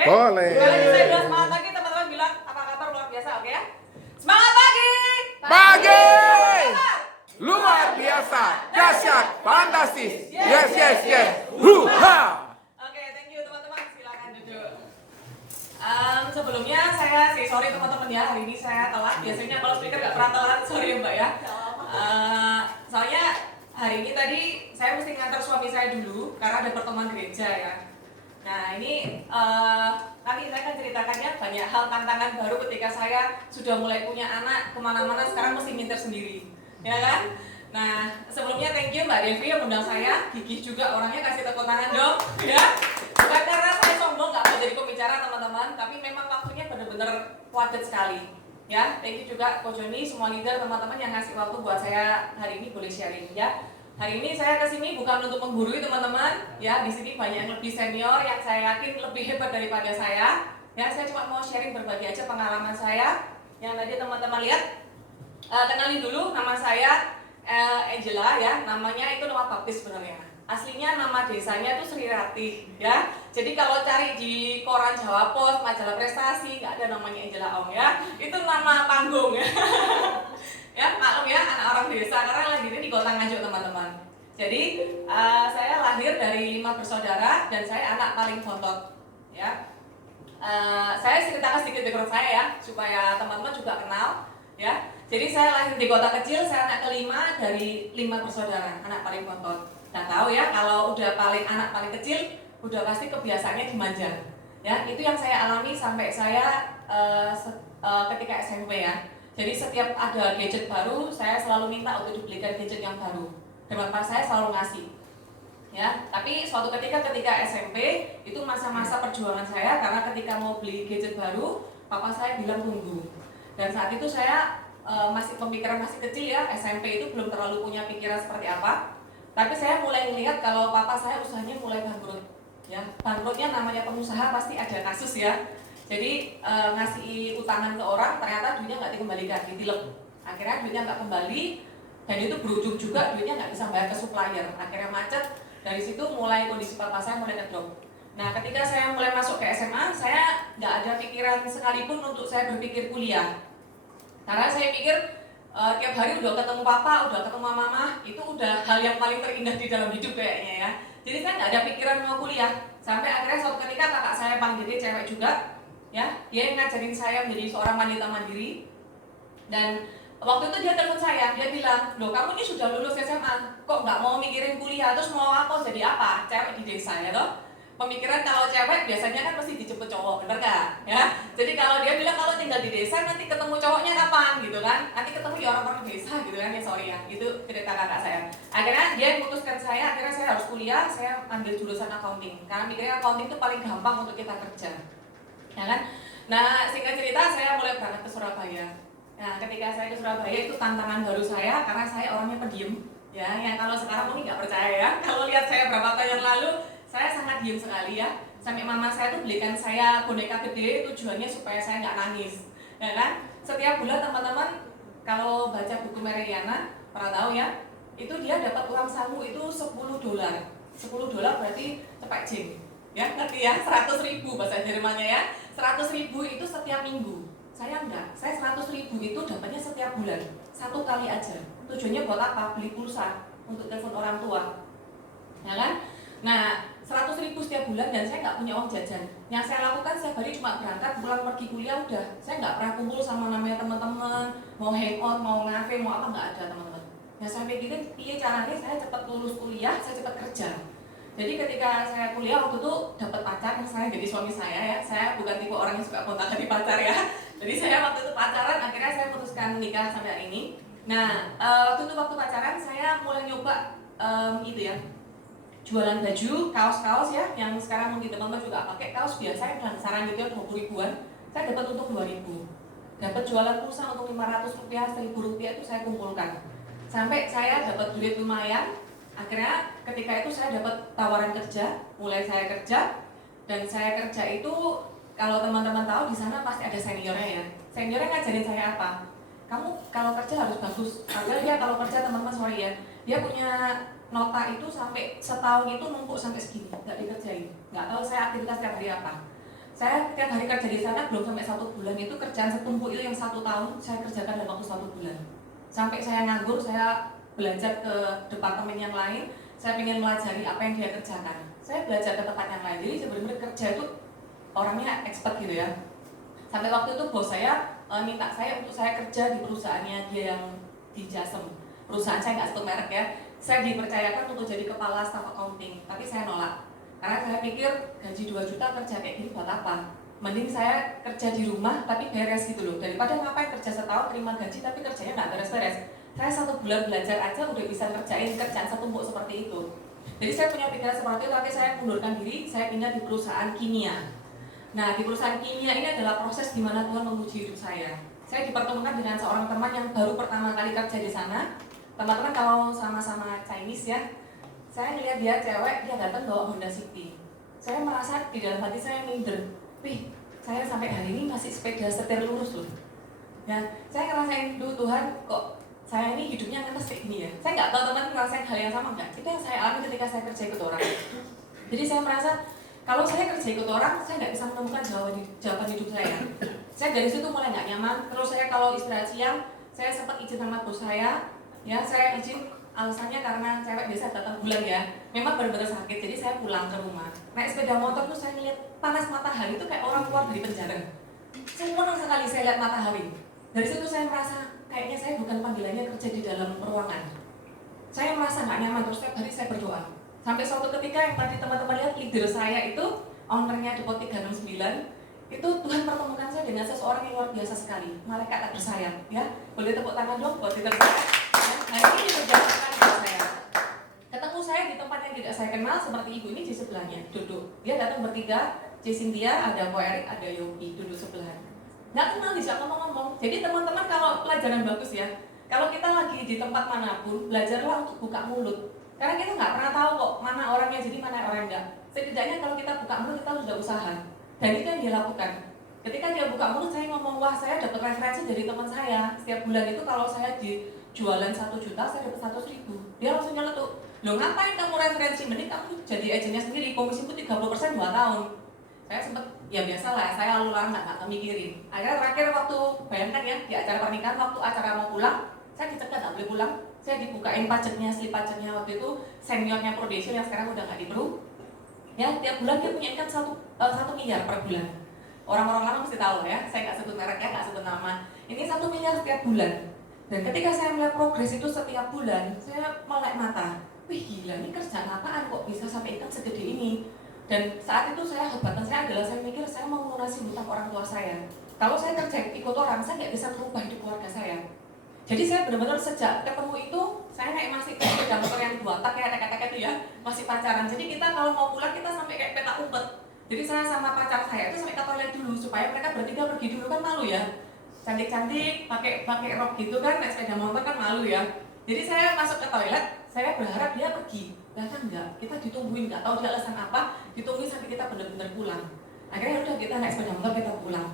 Oke? Boleh. Sekali lagi saya bilang semangat pagi, teman-teman bilang apa kabar luar biasa, oke ya? Semangat pagi! Pagi! Kabar? Luar biasa, dahsyat, fantastis. Yes, yes, yes. Huha! Oke, thank you teman-teman. Silakan duduk. Sebelumnya saya sorry teman-teman ya, hari ini saya telat. Biasanya kalau speaker nggak pernah telat, sorry ya Mbak ya. Soalnya hari ini tadi saya mesti ngantar suami saya dulu karena ada pertemuan gereja ya. Nah ini nanti saya akan ceritakannya banyak hal tantangan baru ketika saya sudah mulai punya anak, kemana-mana sekarang mesti nginter sendiri, ya kan? Nah sebelumnya thank you Mbak Devi yang undang saya, gigih juga orangnya, kasih tepuk tangan dong, ya. Bukan karena saya sombong nggak mau jadi pembicara teman-teman, tapi memang waktunya benar-benar padat sekali, ya. Thank you juga Ko Joni, semua leader teman-teman yang ngasih waktu buat saya hari ini boleh sharing, ya. Hari ini saya kesini bukan untuk menggurui teman-teman, ya. Di sini banyak yang lebih senior yang saya yakin lebih hebat daripada saya. Ya, saya cuma mau sharing berbagi aja pengalaman saya. Yang tadi teman-teman lihat, kenalin dulu nama saya Angela, ya. Namanya itu nama baptis sebenarnya. Aslinya nama desanya itu Sri Ratih, ya. Jadi kalau cari di koran Jawa Pos, majalah prestasi, nggak ada namanya Angela Ong, ya. Itu nama panggung, ya. Ya maklum ya, anak orang desa karena lahirnya di kota Nganjuk teman-teman. Jadi saya lahir dari 5 bersaudara dan saya anak paling bontot, ya. Saya ceritakan sedikit background saya ya supaya teman-teman juga kenal, ya. Jadi saya lahir di kota kecil, saya anak kelima dari 5 bersaudara, anak paling bontot. Nah tahu ya kalau udah anak paling kecil udah pasti kebiasaannya dimanja, ya. Itu yang saya alami sampai saya ketika SMP ya. Jadi setiap ada gadget baru, saya selalu minta untuk dibelikan gadget yang baru. Dan bapak saya selalu ngasih. Ya, tapi suatu ketika SMP itu masa-masa perjuangan saya karena ketika mau beli gadget baru, papa saya bilang tunggu. Dan saat itu saya masih pemikiran masih kecil ya, SMP itu belum terlalu punya pikiran seperti apa. Tapi saya mulai melihat kalau papa saya usahanya mulai bangkrut. Ya, bangkrutnya namanya pengusaha pasti ada kasus ya. Jadi ngasih utangan ke orang, ternyata duitnya nggak dikembalikan, ditilep. Akhirnya duitnya nggak kembali, dan itu berujung juga duitnya nggak bisa bayar ke supplier. Akhirnya macet, dari situ mulai kondisi papa saya mulai ngedrop. Nah ketika saya mulai masuk ke SMA, saya nggak ada pikiran sekalipun untuk saya berpikir kuliah. Karena saya pikir tiap hari udah ketemu papa, udah ketemu mama, itu udah hal yang paling terindah di dalam hidup kayaknya ya. Jadi saya nggak ada pikiran mau kuliah. Sampai akhirnya suatu ketika kakak saya panggil, dia cewek juga, ya, dia yang ngajarin saya menjadi seorang wanita mandiri. Dan waktu itu dia telepon saya, dia bilang, loh kamu ini sudah lulus SMA, kok nggak mau mikirin kuliah, terus mau apa, jadi apa, cewek di desa ya toh. Pemikiran kalau cewek biasanya kan mesti dijemput cowok, bener gak? Ya, jadi kalau dia bilang kalau tinggal di desa nanti ketemu cowoknya kapan gitu kan? Nanti ketemu ya orang-orang desa gitu kan, ya sorry ya, itu cerita kakak saya. Akhirnya dia memutuskan saya, akhirnya saya harus kuliah, saya ambil jurusan accounting, karena mikirnya accounting itu paling gampang untuk kita kerja, ya kan? Nah singkat cerita saya mulai berangkat ke Surabaya. Nah ketika saya ke Surabaya itu tantangan baru saya karena saya orangnya pendiam, ya, yang kalau sekarang mungkin nggak percaya ya. Kalau lihat saya berapa tahun yang lalu, saya sangat diam sekali ya. Sampai mama saya tuh belikan saya boneka gede, tujuannya supaya saya nggak nangis, ya kan? Setiap bulan teman-teman kalau baca buku Meridiana, pernah tahu ya? Itu dia dapat uang saku itu $10. $10 berarti cepak jeng, ya ngerti ya? 100.000 bahasa Jermannya ya. 100.000 itu setiap minggu. Saya enggak, saya 100.000 itu dapatnya setiap bulan, satu kali aja. Tujuannya buat apa? Beli pulsa untuk telepon orang tua, ya kan? Nah 100.000 setiap bulan dan saya nggak punya uang jajan. Yang saya lakukan setiap hari cuma berangkat, pulang pergi kuliah udah. Saya nggak pernah kumpul sama namanya teman-teman, mau hangout, mau ngafe, mau apa, nggak ada teman-teman. Yang saya pikirin, iya caranya saya cepat lulus kuliah, saya cepat kerja. Jadi ketika saya kuliah waktu itu dapat pacar, saya jadi suami saya ya. Saya bukan tipe orang yang suka kontak di pacar ya. Jadi saya waktu itu pacaran, akhirnya saya putuskan menikah sampai hari ini. Nah waktu pacaran saya mulai nyoba itu ya, jualan baju, kaos-kaos ya, yang sekarang mungkin teman-teman juga pakai kaos biasa yang besaran gitu ya, 20 ribuan. Saya dapat untuk 2.000. Dapat jualan pulsa untuk 500 rupiah, 1.000 rupiah itu saya kumpulkan. Sampai saya dapat duit lumayan. Akhirnya ketika itu saya dapat tawaran kerja, mulai saya kerja. Dan saya kerja itu kalau teman-teman tahu di sana pasti ada seniornya ya. Seniornya ngajarin saya apa? Kamu kalau kerja harus bagus. Padahal dia kalau kerja teman-teman sorry ya, dia punya nota itu sampai setahun itu numpuk sampai segini, nggak dikerjain. Nggak tahu saya aktivitas tiap hari apa. Saya tiap hari kerja di sana belum sampai 1 bulan, itu kerjaan setumpuk itu yang 1 tahun saya kerjakan dalam waktu 1 bulan. Sampai saya nganggur, saya belajar ke departemen yang lain, saya ingin melajari apa yang dia kerjakan. Saya belajar ke tempat yang lain, jadi sebenarnya kerja itu orangnya expert gitu ya. Sampai waktu itu bos saya minta saya untuk saya kerja di perusahaannya dia yang di Jasem. Perusahaan saya nggak sebut merek ya. Saya dipercayakan untuk jadi kepala staff accounting, tapi saya nolak. Karena saya pikir gaji 2 juta kerja kayak gini buat apa? Mending saya kerja di rumah tapi beres gitu loh. Daripada ngapain kerja setahun terima gaji tapi kerjanya nggak beres-beres. Saya 1 bulan belajar aja udah bisa kerjain kerjaan setumpuk seperti itu. Jadi saya punya pikiran seperti itu, tapi saya mundurkan diri, saya pindah di perusahaan kimia. Nah, di perusahaan kimia ini adalah proses di mana Tuhan menguji hidup saya. Saya dipertemukan dengan seorang teman yang baru pertama kali kerja di sana. Teman-teman kalau sama-sama Chinese ya, saya lihat dia cewek, dia datang bawa Honda City. Saya merasa di dalam hati saya minder. Wih, saya sampai hari ini masih sepeda setir lurus loh. Ya, saya ngerasain dulu Tuhan kok saya ini hidupnya ngetes kayak gini ya. Saya nggak tahu teman ngerasain hal yang sama nggak. Itu yang saya alami ketika saya kerja ikut orang. Jadi saya merasa kalau saya kerja ikut orang, saya nggak bisa menemukan jawaban hidup saya. Saya dari situ mulai nggak nyaman. Terus saya kalau istirahat siang, saya sempat izin sama bos saya. Ya, saya izin alasannya karena cewek biasa datang bulan ya. Memang benar-benar sakit, jadi saya pulang ke rumah. Naik sepeda motor tuh saya lihat panas matahari itu kayak orang keluar dari penjara. Saya senang sekali saya lihat matahari. Dari situ saya merasa kayaknya saya bukan panggilannya kerja di dalam ruangan. Saya merasa nggak nyaman, terus setiap hari saya berdoa. Sampai suatu ketika yang tadi teman-teman lihat leader saya itu, ownernya Depot 369, itu Tuhan pertemukan saya dengan seseorang yang luar biasa sekali, malaikat tak bersayap. Ya, boleh tepuk tangan dong buat leader saya. Nah ini dikerjakan buat saya. Ketemu saya di tempat yang tidak saya kenal seperti ibu ini di sebelahnya duduk. Dia datang bertiga, C. Cynthia, ada Ko Erik, ada Yogi duduk sebelah. Nggak kenal bisa ngomong-ngomong. Jadi teman-teman kalau pelajaran bagus ya, kalau kita lagi di tempat manapun, belajarlah untuk buka mulut. Karena kita nggak pernah tahu kok mana orangnya jadi mana orang enggak. Setidaknya kalau kita buka mulut kita sudah usaha. Dan itu yang dia lakukan. Ketika dia buka mulut, saya ngomong, wah saya dapat referensi dari teman saya. Setiap bulan itu kalau saya jualan 1 juta, saya dapat 100.000. Dia langsung nyeletuk, loh ngapain kamu referensi? Mending kamu jadi agennya sendiri, komisimu 30% 2 tahun. Saya sempat, ya biasalah, saya lalu lalang nggak mikirin. Akhirnya terakhir waktu, bayangkan ya, di acara pernikahan, waktu acara mau pulang, saya dicegah nggak boleh pulang. Saya dibukain pajaknya, slip pajaknya waktu itu, seniornya Prodesio yang sekarang udah nggak di Pro. Ya, tiap bulan dia punya income 1 miliar per bulan. Orang-orang lama mesti tahu ya, saya nggak sebut merek ya, nggak sebut nama. Ini 1 miliar setiap bulan. Dan ketika saya melihat progres itu setiap bulan, saya melek mata. Wih gila, ini kerjaan apaan kok bisa sampai income segede ini? Dan saat itu saya hambatan saya adalah saya mikir saya mau melunasi hutang orang tua saya. Kalau saya kerja ikut orang, saya nggak bisa merubah hidup keluarga saya. Jadi saya benar-benar sejak ketemu itu, saya kayak masih kayak sepeda motor yang 2 tak kayak tek-tek itu ya, masih pacaran. Jadi kita kalau mau pulang kita sampai kayak petak umpet. Jadi saya sama pacar saya itu sampai ke toilet dulu supaya mereka bertiga pergi dulu, kan malu ya. Cantik-cantik, pakai rok gitu kan, naik sepeda motor kan malu ya. Jadi saya masuk ke toilet, saya berharap dia pergi. Bahkan enggak, kita ditungguin, nggak tahu dia alasan apa, ditungguin sampai kita benar-benar pulang. Akhirnya udah kita naik sepeda motor, kita pulang.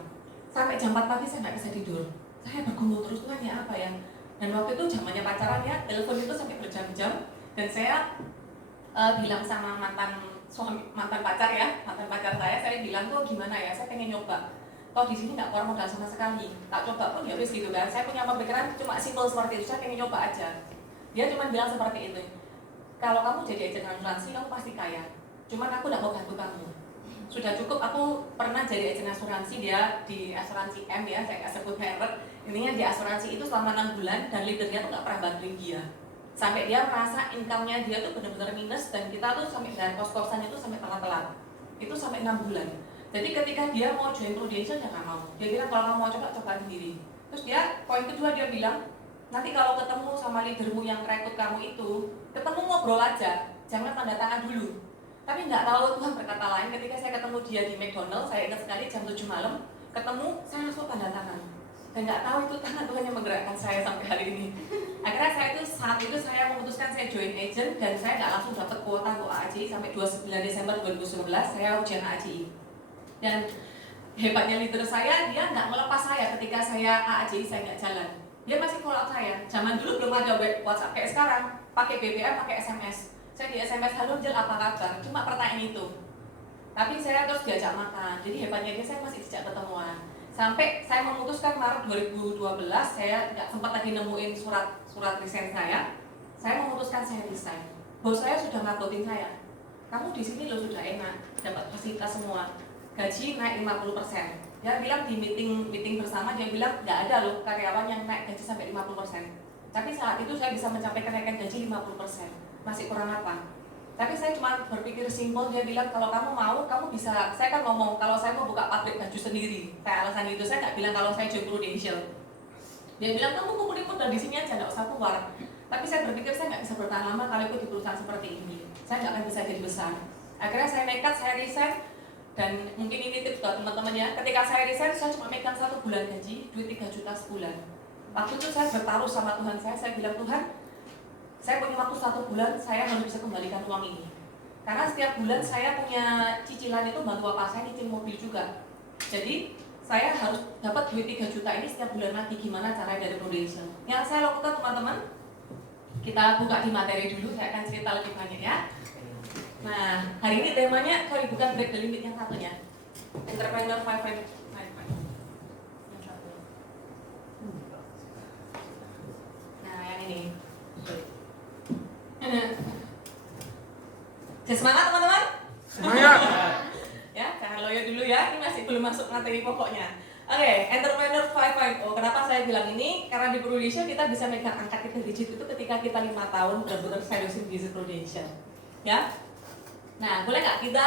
Sampai jam 4 pagi saya nggak bisa tidur. Saya bergumul terus, Tuhan ya apa ya. Dan waktu itu zamannya pacaran ya, telepon itu sampai berjam-jam. Dan saya bilang sama mantan pacar ya, mantan pacar saya bilang tuh gimana ya, saya pengen nyoba. Toh di sini nggak keluar modal sama sekali, tak coba pun ya wis gitu kan. Saya punya pemikiran cuma simpel seperti itu, saya pengen nyoba aja. Dia cuma bilang seperti itu, kalau kamu jadi agen asuransi kamu pasti kaya, cuman aku nggak mau bantu kamu. Sudah cukup, aku pernah jadi agen asuransi dia di asuransi M ya, saya nggak sebut merek. Intinya di asuransi itu selama 6 bulan dan leadernya tuh nggak pernah bantuin dia. Sampai dia merasa income-nya dia tuh benar-benar minus dan kita tuh sampai dari kos-kosan itu sampai telat-telat. Itu sampai 6 bulan. Jadi ketika dia mau join Prudential dia nggak mau. Dia bilang kalau kamu mau coba sendiri. Terus dia poin kedua dia bilang, nanti kalau ketemu sama leadermu yang rekrut kamu itu, ketemu ngobrol aja, jangan tanda tangan dulu. Tapi nggak tahu Tuhan berkata lain. Ketika saya ketemu dia di McDonald, saya ingat sekali jam 7 malam, ketemu saya langsung tanda tangan. Dan nggak tahu itu tangan Tuhan yang menggerakkan saya sampai hari ini. Akhirnya saat itu saya memutuskan saya join agent dan saya nggak langsung dapat kuota untuk AACI sampai 29 Desember 2019 saya ujian AACI. Dan hebatnya leader saya, dia nggak melepas saya ketika saya AACI saya nggak jalan. Dia masih follow up saya. Zaman dulu belum ada WhatsApp kayak sekarang, pakai BBM, pakai SMS. Saya di SMS, halo Jel apa kabar? Cuma pertanyaan itu. Tapi saya terus diajak makan, jadi hebatnya dia saya masih diajak ketemuan. Sampai saya memutuskan Maret 2012, saya nggak sempat lagi nemuin surat resign saya memutuskan saya resign. Bos saya sudah ngabotin saya, kamu di sini lo sudah enak, dapat fasilitas semua, gaji naik 50%. Dia bilang di meeting bersama, dia bilang nggak ada loh karyawan yang naik gaji sampai 50%. Tapi saat itu saya bisa mencapai kenaikan gaji 50%. Masih kurang apa? Tapi saya cuma berpikir simpel, dia bilang kalau kamu mau, kamu bisa. Saya kan ngomong kalau saya mau buka pabrik baju sendiri. Kayak alasan itu saya nggak bilang kalau saya join Prudential. Dia bilang kamu kumpul-kumpul dan di sini aja, nggak usah keluar. Tapi saya berpikir saya nggak bisa bertahan lama kalau ikut di perusahaan seperti ini. Saya nggak akan bisa jadi besar. Akhirnya saya nekat, saya resign. Dan mungkin ini tips buat teman-teman ya. Ketika saya resign, saya cuma megang 1 bulan gaji, duit 3 juta sebulan. Waktu itu saya bertaruh sama Tuhan saya bilang, Tuhan, saya punya waktu 1 bulan, saya harus bisa kembalikan uang ini. Karena setiap bulan saya punya cicilan itu bantu bapak saya nyicil mobil juga. Jadi saya harus dapat duit 3 juta ini setiap bulan lagi. Gimana caranya dari Prudential? Yang saya lakukan teman-teman, kita buka di materi dulu, saya akan cerita lebih banyak ya. Nah, hari ini temanya, bukan break the limit yang satunya, Entrepreneur 5.5. Nah, yang ini. Semangat teman-teman? Semangat. Ya, jangan loyo dulu ya, ini masih belum masuk materi pokoknya. Oke, Entrepreneur 5.0. Kenapa saya bilang ini? Karena di Prudential kita bisa megang angka 3 digit itu ketika kita 5 tahun benar-benar seriusin bisnis Prudential. Ya. Nah, boleh nggak kita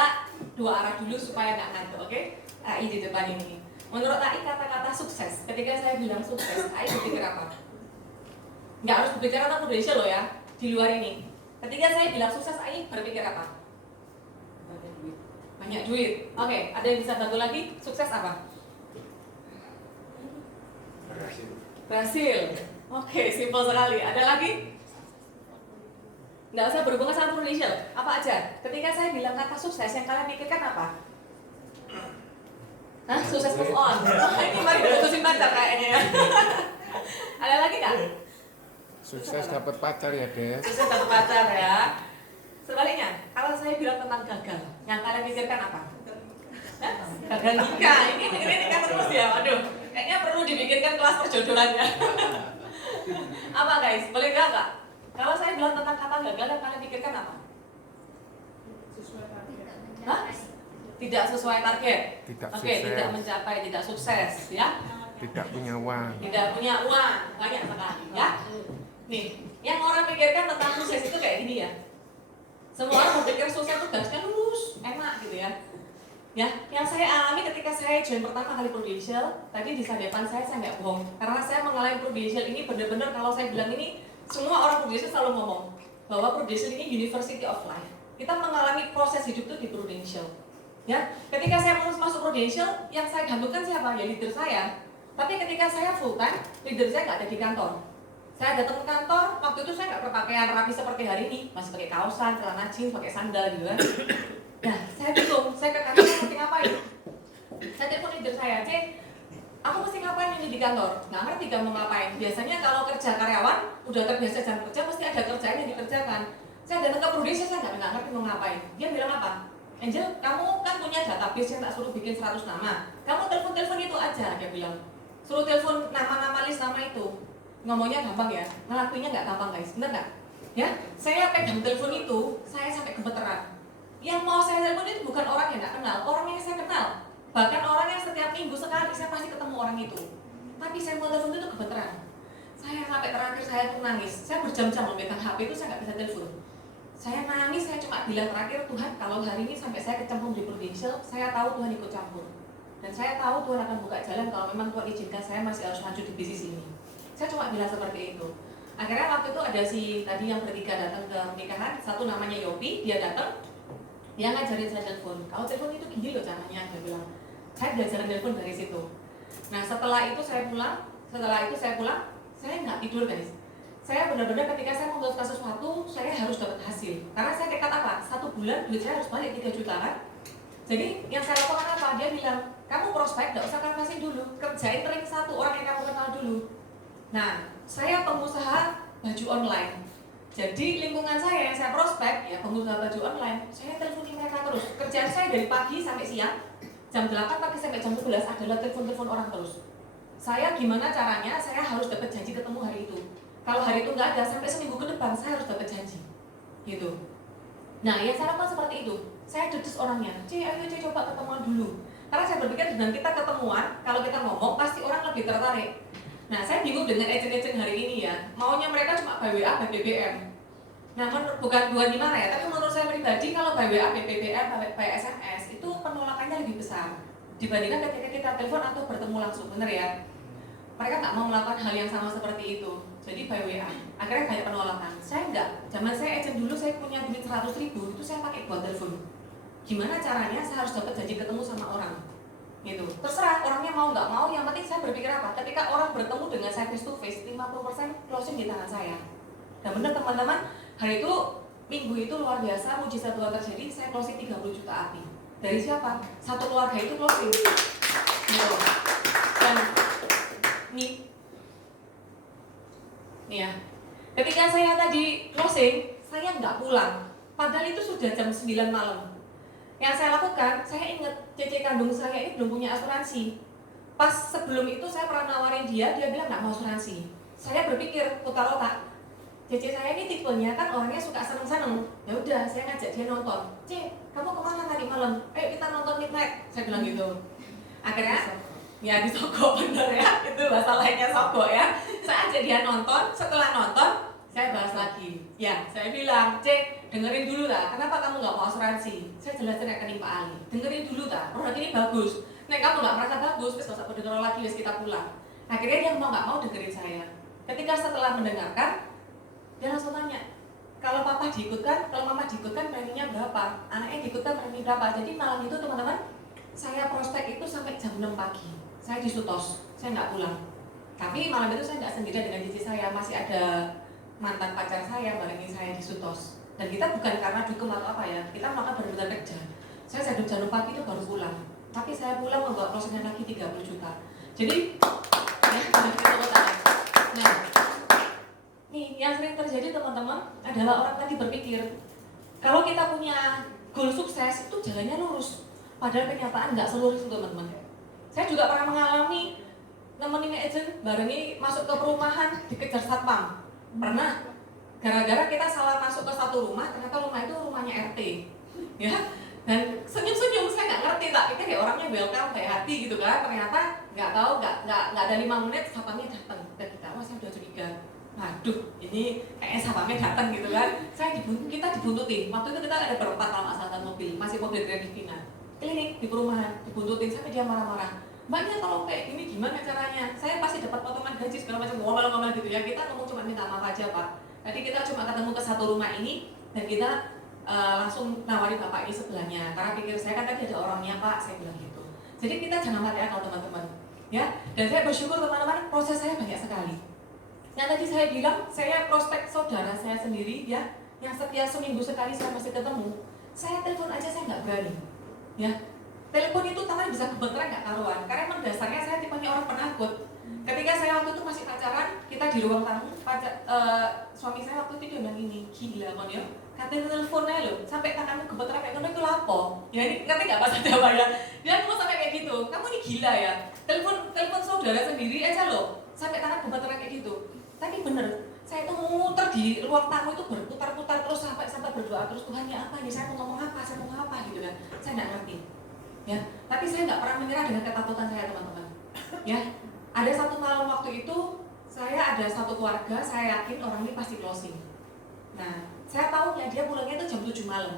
2 arah dulu supaya nggak ngantuk, oke? AI di depan ini. Menurut AI kata-kata sukses, ketika saya bilang sukses, AI berpikir apa? Nggak harus berbicara tentang Prudential loh ya, di luar ini. Ketika saya bilang sukses, AI berpikir apa? Banyak duit. Oke, ada yang bisa bantu lagi? Sukses apa? Berhasil. Oke, simpel sekali. Ada lagi? Nggak usah berhubungan sama Prudential. Apa aja? Ketika saya bilang kata sukses, yang kalian pikirkan apa? Hah? Sukses move on. Oh, ini mari putusin pacar kayaknya ya. Ada lagi nggak? Sukses dapat pacar ya, Des. Sukses dapat pacar ya. Sebaliknya, kalau saya bilang tentang gagal, yang kalian pikirkan apa? Hah? Gagal nikah. Ini nikah terus ya. Waduh, kayaknya perlu dibikinkan kelas perjodohannya. Apa guys? Boleh nggak? Kalau saya bilang tentang kata gagal, yang kalian pikirkan apa? Hah? Tidak sesuai target. Oke, tidak mencapai, tidak sukses, ya. Tidak punya uang. Tidak punya uang, banyak sekali, ya. Nih, yang orang pikirkan tentang sukses itu kayak gini ya. Semua orang berpikir sukses itu garisnya lurus, enak gitu ya. Ya, yang saya alami ketika saya join pertama kali Prudential, tadi di hadapan saya nggak bohong, karena saya mengalami Prudential ini benar-benar kalau saya bilang ini. Semua orang Prudential selalu ngomong bahwa Prudential ini University of Life. Kita mengalami proses hidup itu di Prudential. Ya, ketika saya masuk Prudential, yang saya gantungkan siapa? Ya leader saya. Tapi ketika saya full time, leader saya nggak ada di kantor. Saya datang ke kantor, waktu itu saya nggak berpakaian rapi seperti hari ini, masih pakai kaosan, celana jeans, pakai sandal gitu kan. Nah, saya bingung, saya ke kantor mesti ngapain? Saya telepon leader saya, aku mesti ngapain ini di kantor? Nggak ngerti kamu ngapain. Biasanya kalau kerja karyawan, udah terbiasa jam kerja, mesti ada kerjaan yang dikerjakan. Saya datang ke Prudential, saya nggak ngerti mau ngapain. Dia bilang apa? Angel, kamu kan punya database yang tak suruh bikin 100 nama. Kamu telepon itu aja, dia bilang. Suruh telepon nama-nama list nama itu. Ngomongnya gampang ya, ngelakuinnya nggak gampang guys, bener nggak? Ya, saya pegang telepon itu, saya sampai gemeteran. Yang mau saya telepon itu bukan orang yang nggak kenal, orang yang saya kenal. Bahkan orang yang setiap minggu sekali saya pasti ketemu orang itu. Tapi saya mau telepon itu gemeteran. Saya sampai terakhir saya pun nangis. Saya berjam-jam memegang HP itu saya nggak bisa telepon. Saya nangis, saya cuma bilang terakhir, Tuhan kalau hari ini sampai saya kecemplung di Prudential, saya tahu Tuhan ikut campur. Dan saya tahu Tuhan akan buka jalan kalau memang Tuhan izinkan saya masih harus lanjut di bisnis ini. Saya cuma bilang seperti itu. Akhirnya waktu itu ada si tadi yang bertiga datang ke pernikahan, satu namanya Yopi, dia datang, dia ngajarin saya telepon. Kalau telepon itu gini loh caranya, dia bilang. Saya belajar telepon dari situ. Nah setelah itu saya pulang, saya nggak tidur guys. Saya benar-benar ketika saya memutuskan sesuatu, saya harus dapat hasil. Karena saya tekad apa? 1 bulan duit saya harus balik 3 juta kan. Jadi yang saya lakukan apa? Dia bilang, kamu prospek, nggak usah kasih dulu, kerjain ring 1 orang yang kamu kenal dulu. Nah, saya pengusaha baju online. Jadi lingkungan saya yang saya prospek, ya pengusaha baju online, saya telponi mereka terus. Kerjaan saya dari pagi sampai siang, jam 8 pagi sampai jam 11 adalah telepon-telepon orang terus. Saya gimana caranya, saya harus dapat janji ketemu hari itu. Kalau hari itu nggak ada, sampai seminggu ke depan saya harus dapat janji. Gitu. Nah, yang saya lakukan seperti itu. Saya dedes orangnya, ayo coba ketemuan dulu. Karena saya berpikir dengan kita ketemuan, kalau kita ngomong, pasti orang lebih tertarik. Nah, saya bingung dengan agent-agent hari ini ya. Maunya mereka cuma by WA, by BBM. Nah, bukan gimana ya, tapi menurut saya pribadi kalau by WA, by BBM, by SMS itu penolakannya lebih besar dibandingkan ketika kita telepon atau bertemu langsung, bener ya? Mereka nggak mau melakukan hal yang sama seperti itu. Jadi by WA, akhirnya banyak penolakan. Saya enggak, zaman saya agent dulu saya punya duit 100.000, itu saya pakai buat telepon. Gimana caranya saya harus dapat janji ketemu sama orang? Gitu. Terserah orangnya mau nggak mau, yang penting saya berpikir apa? Ketika orang bertemu dengan saya face to face, 50% closing di tangan saya. Dan benar teman-teman, hari itu minggu itu luar biasa, mujizat Tuhan terjadi, saya closing 30 juta api. Dari siapa? Satu keluarga itu closing. Gitu. Dan nih ya, ketika saya tadi closing, saya nggak pulang. Padahal itu sudah jam 9 malam. Yang saya lakukan, saya ingat cece kandung saya ini belum punya asuransi. Pas sebelum itu saya pernah nawarin dia bilang nggak mau asuransi. Saya berpikir putar otak, cece saya ini tipenya kan orangnya suka seneng-seneng. Ya udah, saya ngajak dia nonton. Kamu kemana tadi malam? Ayo kita nonton midnight. Saya bilang gitu. Akhirnya, ya di Sogo bener ya, itu bahasa lainnya Sogo ya. Saya ajak dia nonton. Setelah nonton, saya bahas lagi. Ya, saya bilang, dengerin dulu lah, kenapa kamu nggak mau asuransi? Saya jelasin rekening Pak Ali. Dengerin dulu lah, produk ini bagus. Nek kamu nggak merasa bagus, wis nggak usah denger lagi, wis kita pulang. Akhirnya dia mau nggak mau dengerin saya. Ketika setelah mendengarkan, dia langsung tanya, kalau papa diikutkan, kalau mama diikutkan preminya berapa? Anaknya diikutkan premi berapa? Jadi malam itu teman-teman, saya prospek itu sampai jam 6 pagi. Saya di Sutos, saya nggak pulang. Tapi malam itu saya nggak sendirian dengan cici saya, masih ada mantan pacar saya barengin saya di Sutos. Dan kita bukan karena dukem atau apa ya, kita melakukan benar-benar kerja. Saya jam 6 pagi itu baru pulang. Tapi saya pulang membawa prospeknya lagi 30 juta. Jadi, ya, nah, nih yang sering terjadi teman-teman adalah orang tadi berpikir kalau kita punya goal sukses itu jalannya lurus. Padahal kenyataan nggak selurus itu teman-teman. Saya juga pernah mengalami nemenin agent barengi masuk ke perumahan dikejar satpam. Pernah. Gara-gara kita salah masuk ke satu rumah, ternyata rumah itu rumahnya RT, ya. Dan senyum-senyum, saya nggak ngerti, tak pikir ya orangnya welcome, kayak hati gitu kan. Ternyata nggak tahu, nggak ada 5 menit, satpamnya datang ke kita. Wah, saya udah curiga. Waduh, ini kayaknya satpamnya datang gitu kan. Kita dibuntutin. Waktu itu kita ada berempat kalau nggak salah mobil, masih mobil Grand Livina. Klinik di perumahan, dibuntutin sampai dia marah-marah. Mbaknya kalau kayak gini gimana caranya? Saya pasti dapat potongan gaji segala macam ngomel-ngomel gitu ya. Kita ngomong cuma minta maaf aja Pak. Tadi kita cuma ketemu ke satu rumah ini dan kita langsung nawarin bapak ini sebelahnya. Karena pikir saya kan tadi ada orangnya Pak, saya bilang gitu. Jadi kita jangan mati akal teman-teman, ya. Dan saya bersyukur teman-teman, proses saya banyak sekali. Yang tadi saya bilang, saya prospek saudara saya sendiri, ya, yang setiap seminggu sekali saya masih ketemu. Saya telepon aja saya nggak berani, ya. Telepon itu tangan bisa gemeteran nggak karuan. Karena emang dasarnya saya tipenya orang penakut. Ketika saya waktu itu masih pacaran, kita di ruang tamu, suami saya waktu itu dia bilang gini, gila kon ya, katanya telepon aja loh, sampai tanganmu gemeteran kayak itu lapo. Ya ini ngerti nggak bahasa Jawa ya? Dia ngomong sampai kayak gitu, kamu ini gila ya, telepon saudara sendiri aja loh, sampai tangan gemeteran kayak gitu. Tapi bener, saya itu muter di ruang tamu itu berputar-putar terus sampai berdoa terus, Tuhan ya apa ini, saya mau ngomong apa, saya mau apa gitu kan, saya nggak ngerti. Ya, tapi saya nggak pernah menyerah dengan ketakutan saya teman-teman. Ya. Ada satu malam waktu itu, saya ada satu keluarga, saya yakin orang ini pasti closing. Nah, saya tahu ya dia pulangnya itu jam 7 malam.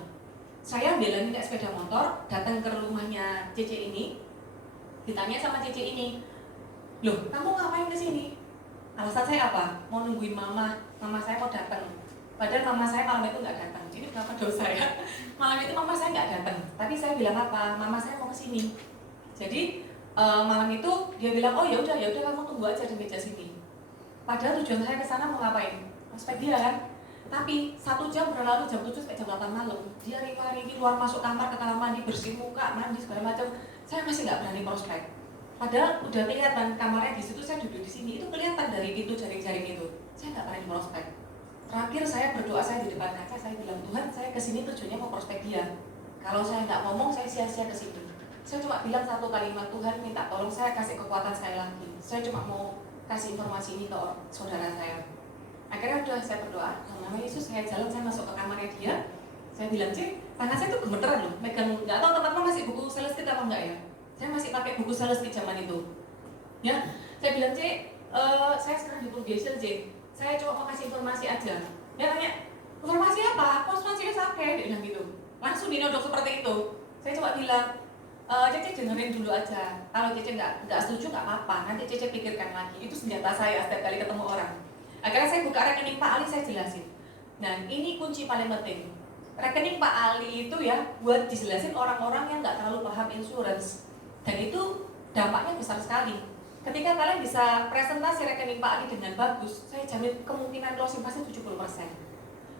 Saya belain naik sepeda motor, datang ke rumahnya Cece ini, ditanya sama Cece ini, loh kamu ngapain kesini? Alasan saya apa? Mau nungguin mama saya mau datang. Padahal mama saya malam itu nggak datang. Ini kenapa dosa ya? Malam itu mama saya nggak datang. Tapi saya bilang apa? Mama saya mau kesini. Jadi malam itu dia bilang, oh ya udah kamu tunggu aja di meja sini. Padahal tujuan saya ke sana mau ngapain? Prospek dia kan. Tapi 1 jam berlalu, jam 7 sampai jam 8 malam. Dia lari keluar masuk kamar ke kamar mandi, bersih muka, mandi segala macam. Saya masih nggak berani prospek. Padahal udah kelihatan kamarnya di situ, saya duduk di sini, itu kelihatan dari pintu jaring-jaring itu. Saya nggak berani prospek. terakhir saya berdoa, saya di depan kaca, saya bilang, Tuhan saya kesini tujuannya mau prospek dia. Kalau saya nggak ngomong, saya sia-sia kesini. Saya cuma bilang satu kalimat, Tuhan minta tolong saya kasih kekuatan saya lagi. Saya cuma mau kasih informasi ini ke saudara saya. Akhirnya udah saya berdoa, dalam nama Yesus saya jalan, saya masuk ke kamarnya dia. Saya bilang, Cik, tangan saya tuh gemeteran loh, megang, nggak tahu teman-teman masih buku sales kit apa enggak ya? Saya masih pakai buku sales kit zaman itu. Ya, saya bilang, Cik, saya sekarang di probation, Cik. Saya cuma mau kasih informasi aja. Dia tanya, informasi apa? Konsultasinya sakit, dia bilang gitu. Langsung dinodok seperti itu. Saya coba bilang, Cece dengerin dulu aja. Kalau Cece nggak setuju nggak apa-apa. Nanti Cece pikirkan lagi. Itu senjata saya setiap kali ketemu orang. Akhirnya saya buka rekening Pak Ali, saya jelasin. Nah, ini kunci paling penting. Rekening Pak Ali itu ya buat dijelasin orang-orang yang nggak terlalu paham insurance. Dan itu dampaknya besar sekali. Ketika kalian bisa presentasi rekening Pak Ali dengan bagus, saya jamin kemungkinan closing pasti 70%.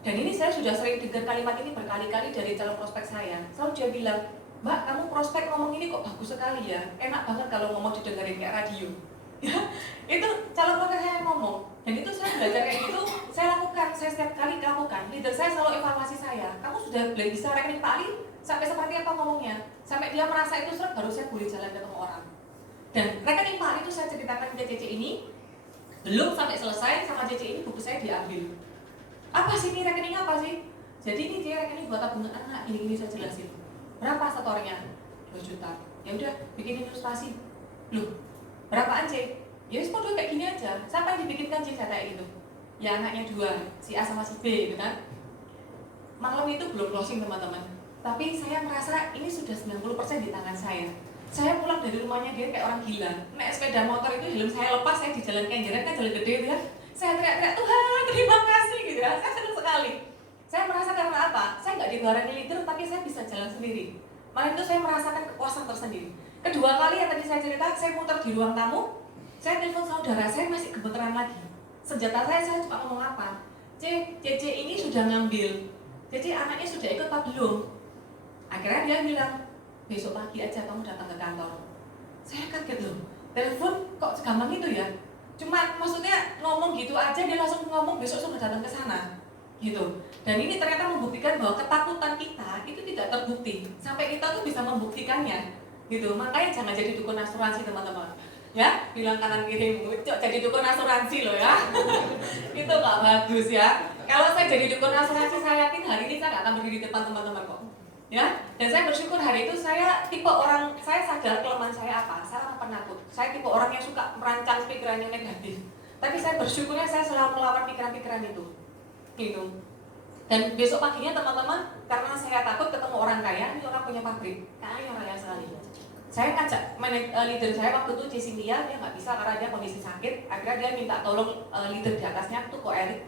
Dan ini saya sudah sering dengar kalimat ini berkali-kali dari calon prospek saya. Selalu dia bilang, Mbak, kamu prospek ngomong ini kok bagus sekali ya. Enak banget kalau ngomong didengerin kayak radio. Ya, itu calon prospek saya yang ngomong. Dan itu saya belajar kayak gitu, saya lakukan, saya setiap kali lakukan. Leader saya selalu evaluasi saya. Kamu sudah bisa rekening Pak Ali sampai seperti apa ngomongnya? Sampai dia merasa itu seret, baru saya boleh jalan ketemu orang. Dan rekening Pak Ali itu saya ceritakan ke Cece ini, belum sampai selesai sama Cece ini buku saya diambil. Apa sih ini rekening apa sih? Jadi ini dia rekening buat tabungan anak, ini saya jelasin. Berapa setornya? 2 juta. Ya udah, bikin ilustrasi. Loh, berapaan Cek? Ya wis podo kayak gini aja. Siapa yang dibikinkan Cek kayak gitu? Ya anaknya 2, si A sama si B gitu kan. Malam itu belum closing teman-teman. Tapi saya merasa ini sudah 90% di tangan saya. Saya pulang dari rumahnya dia kayak orang gila. Naik sepeda motor itu helm saya lepas, saya di jalan Kenjeran kan jalan gede gitu ya. Saya teriak-teriak, Tuhan terima kasih gitu ya. Saya senang sekali. Saya merasa karena apa? Saya nggak dibarengi leader, tapi saya bisa jalan sendiri. Malam itu saya merasakan kepuasan tersendiri. Kedua kali yang tadi saya cerita, saya muter di ruang tamu, saya telepon saudara, saya masih gemeteran lagi. Senjata saya cuma ngomong apa? Cece ini sudah ngambil. Cece anaknya sudah ikut apa belum? Akhirnya dia bilang, besok pagi aja kamu datang ke kantor. Saya kaget loh, telepon kok segampang itu ya? Cuma maksudnya ngomong gitu aja, dia langsung ngomong besok sudah datang ke sana gitu. Dan ini ternyata membuktikan bahwa ketakutan kita itu tidak terbukti sampai kita tuh bisa membuktikannya gitu. Makanya jangan jadi dukun asuransi teman-teman ya, bilang kanan kiri jadi dukun asuransi loh ya. Itu nggak bagus ya. Kalau saya jadi dukun asuransi, saya yakin hari ini saya nggak akan berdiri di depan teman-teman kok ya. Dan saya bersyukur hari itu saya tipe orang, saya sadar kelemahan saya apa. Saya orang penakut, saya tipe orang yang suka merancang pikiran yang negatif. Tapi saya bersyukurnya saya selalu melawan pikiran-pikiran itu gitu. Dan besok paginya teman-teman, karena saya takut ketemu orang kaya, ini orang punya pabrik, kaya raya sekali. Saya ngajak leader saya waktu itu Cecilia, dia nggak bisa karena dia kondisi sakit. Akhirnya dia minta tolong leader di atasnya tuh Ko Erik,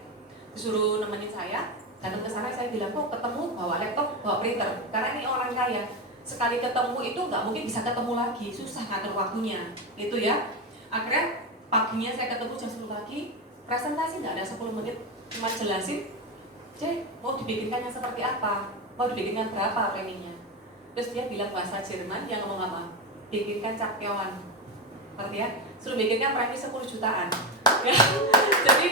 disuruh nemenin saya. Datang ke sana, saya bilang kok ketemu bawa laptop, bawa printer, karena ini orang kaya. Sekali ketemu itu nggak mungkin bisa ketemu lagi, susah ngatur waktunya, gitu ya. Akhirnya paginya saya ketemu jam 10 pagi, presentasi nggak ada 10 menit, cuma jelasin, Cek, mau dibikinkan yang seperti apa? Mau dibikinkan berapa preminya? Terus dia bilang bahasa Jerman, dia ngomong apa? Bikinkan capkewan. Ngerti ya? Suruh bikinkan premi 10 jutaan ya. Jadi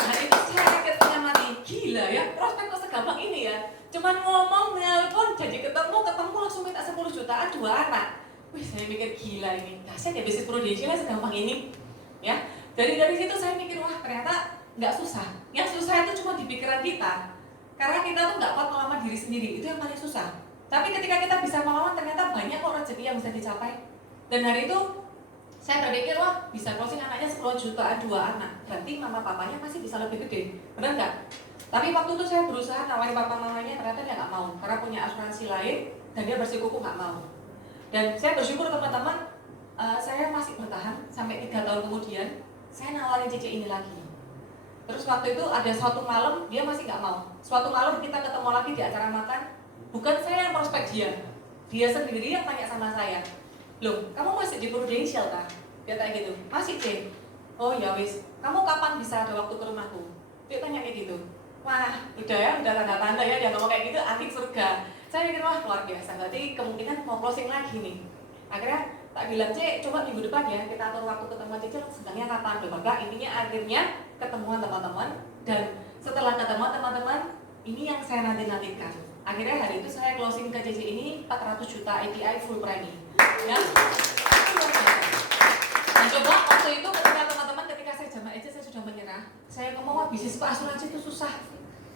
hari itu saya kagetnya mati. Gila ya, prospek kok segampang ini ya. Cuman ngomong, nelpon, jadi ketemu langsung minta 10 jutaan 2 anak. Wih, saya mikir gila ini. Dahsyat ya bisnis prudentialnya segampang ini ya. Dari situ saya mikir, wah ternyata nggak susah. Yang susah itu cuma di pikiran kita. Karena kita tuh nggak kuat melawan diri sendiri, itu yang paling susah. Tapi ketika kita bisa melawan, ternyata banyak kok rezeki yang bisa dicapai. Dan hari itu saya berpikir, wah bisa closing anaknya 10 jutaan 2 anak. Berarti mama papanya pasti bisa lebih gede, benar nggak? Tapi waktu itu saya berusaha nawarin papa mamanya, ternyata dia nggak mau. Karena punya asuransi lain, dan dia bersikukuh nggak mau. Dan saya bersyukur teman-teman, saya masih bertahan sampai 3 tahun kemudian. Saya nawarin Cece ini lagi. Terus waktu itu ada suatu malam dia masih nggak mau. Suatu malam kita ketemu lagi di acara makan. Bukan saya yang prospek dia sendiri yang tanya sama saya. Loh, kamu masih di Prudential kan? Dia tanya gitu. Masih Cek. Oh ya wis. Kamu kapan bisa ada waktu ke rumahku? Dia tanya kayak gitu. Wah, udah ya, udah tanda-tanda ya dia ngomong kayak gitu, antik surga. Saya mikir wah luar biasa. Berarti kemungkinan mau closing lagi nih. Akhirnya tak bilang Cek, coba minggu depan ya kita atur waktu ketemu Cece, sedangnya kapan? Maka intinya akhirnya ketemuan teman-teman, dan setelah ketemu saya nanti-nantikan. Akhirnya hari itu saya closing ke CC ini 400 juta API full premi. Ya. Dan coba waktu itu ketika teman-teman, ketika saya jamaah aja saya sudah menyerah. Saya ngomong, wah bisnis asuransi itu susah.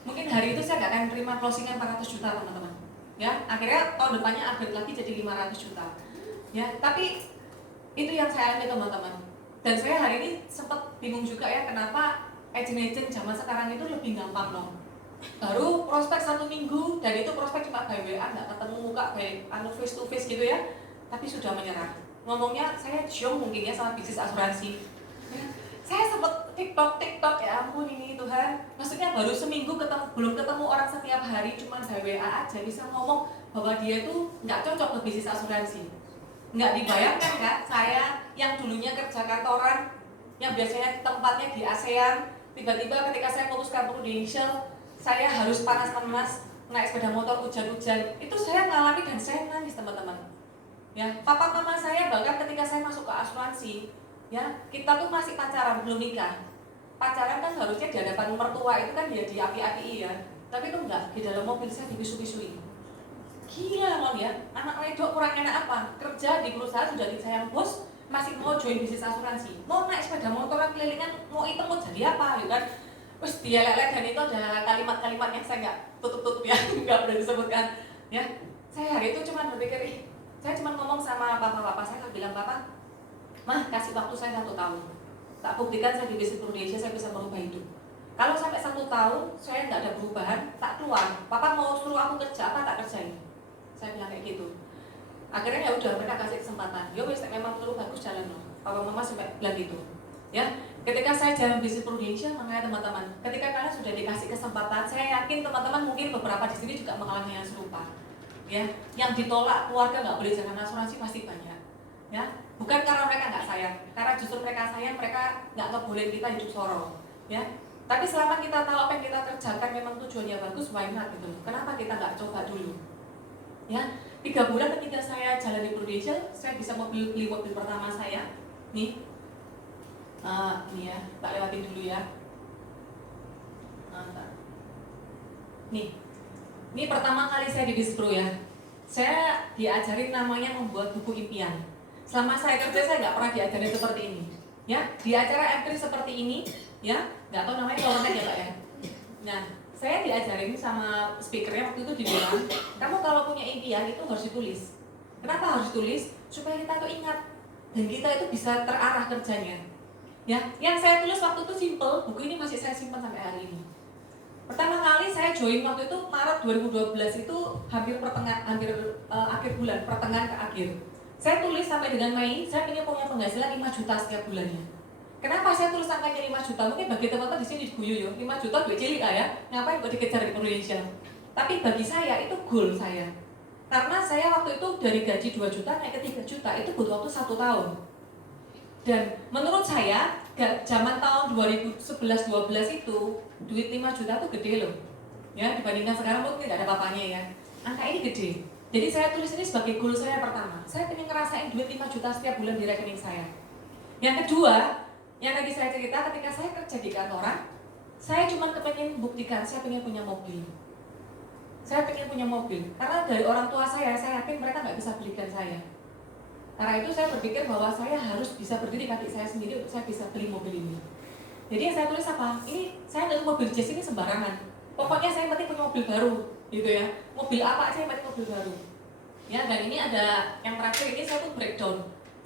Mungkin hari itu saya nggak akan terima closingan 400 juta teman-teman. Ya, akhirnya tahun depannya upgrade lagi jadi 500 juta. Ya, tapi itu yang saya alami teman-teman. Dan saya hari ini sempat bingung juga ya kenapa agent-agent zaman sekarang itu lebih gampang loh. Baru prospek 1 minggu dan itu prospek cuma by WA, nggak ketemu muka kayak face to face gitu ya, tapi sudah menyerah. Ngomongnya saya cium mungkin ya sama bisnis asuransi. Ya, saya sempat TikTok ya ampun ini Tuhan. Maksudnya baru seminggu belum ketemu orang setiap hari, cuma by WA aja bisa ngomong bahwa dia itu nggak cocok ke bisnis asuransi. Nggak dibayangkan kan saya yang dulunya kerja kantoran, yang biasanya tempatnya di ASEAN, tiba-tiba ketika saya memutuskan prudential, saya harus panas-panas naik sepeda motor hujan-hujan. Itu saya ngalami dan saya nangis teman-teman. Ya, papa mama saya bahkan ketika saya masuk ke asuransi, ya kita tuh masih pacaran belum nikah. Pacaran kan harusnya di hadapan mertua itu kan ya diapi-api ya, tapi itu enggak, di dalam mobil saya dibisu-bisui. Gila loh ya, anak wedok kurang enak apa? Kerja di perusahaan sudah disayang bos, masih mau join bisnis asuransi, mau naik sepeda motoran kelilingan, mau itu mau jadi apa, gitu kan? Terus dia lelek dan itu ada kalimat-kalimat yang saya nggak tutup-tutup ya, nggak boleh disebutkan. Ya, saya hari itu cuma berpikir, saya cuma ngomong sama papa saya, bilang papa, mah kasih waktu saya 1 tahun, tak buktikan saya di bisnis Indonesia saya bisa merubah hidup. Kalau sampai 1 tahun saya nggak ada perubahan, tak keluar. Papa mau suruh aku kerja apa tak kerjain? Saya bilang kayak gitu. Akhirnya ya udah mereka kasih kesempatan. Yo wis memang perlu bagus jalan loh. Papa mama sampai bilang gitu. Ya, ketika saya jalan bisnis Prudential, makanya teman-teman, ketika kalian sudah dikasih kesempatan, saya yakin teman-teman mungkin beberapa di sini juga mengalami yang serupa. Ya, yang ditolak keluarga nggak boleh jalan asuransi pasti banyak. Ya, bukan karena mereka nggak sayang, karena justru mereka sayang, mereka nggak ngebolehin kita hidup sorong. Ya, tapi selama kita tahu apa yang kita kerjakan memang tujuannya bagus, why not gitu. Kenapa kita nggak coba dulu? Ya, 3 bulan ketika saya jalan di Prudential, saya bisa beli mobil pertama saya. Nih. Ini ya, tak lewatin dulu ya. Ini pertama kali saya di Dispro ya. Saya diajarin namanya membuat buku impian. Selama saya kerja saya nggak pernah diajarin seperti ini. Ya, di acara M3 seperti ini, ya, nggak tahu namanya kalau ya Pak ya. Nah, saya diajarin sama speakernya waktu itu dibilang, kamu kalau punya impian itu harus ditulis. Kenapa harus ditulis? Supaya kita tuh ingat dan kita itu bisa terarah kerjanya. Ya, yang saya tulis waktu itu simple, buku ini masih saya simpan sampai hari ini. Pertama kali saya join waktu itu Maret 2012 itu hampir akhir bulan, pertengahan ke akhir. Saya tulis sampai dengan Mei, saya ingin punya penghasilan 5 juta setiap bulannya. Kenapa saya tulis angkanya 5 juta? Mungkin bagi teman-teman di sini diguyu ya, 5 juta duit cilik ya, ngapain kok dikejar di Indonesia? Tapi bagi saya itu goal saya. Karena saya waktu itu dari gaji 2 juta naik ke 3 juta, itu butuh waktu 1 tahun. Dan menurut saya, zaman tahun 2011-12 itu, duit 5 juta itu gede loh. Ya, dibandingkan sekarang mungkin tidak ada apa-apanya ya. Angka ini gede. Jadi saya tulis ini sebagai goal saya pertama. Saya ingin ngerasain duit 5 juta setiap bulan di rekening saya. Yang kedua, yang tadi saya cerita ketika saya kerja di kantoran, saya cuma kepengen buktikan, saya pengen punya mobil. Saya pengen punya mobil. Karena dari orang tua saya yakin mereka nggak bisa belikan saya. Karena itu saya berpikir bahwa saya harus bisa berdiri kaki saya sendiri untuk saya bisa beli mobil ini. Jadi yang saya tulis apa? Ini saya nggak mobil jazz ini sembarangan. Pokoknya saya penting punya mobil baru, gitu ya. Mobil apa aja yang penting mobil baru. Ya, dan ini ada yang terakhir ini saya tuh breakdown.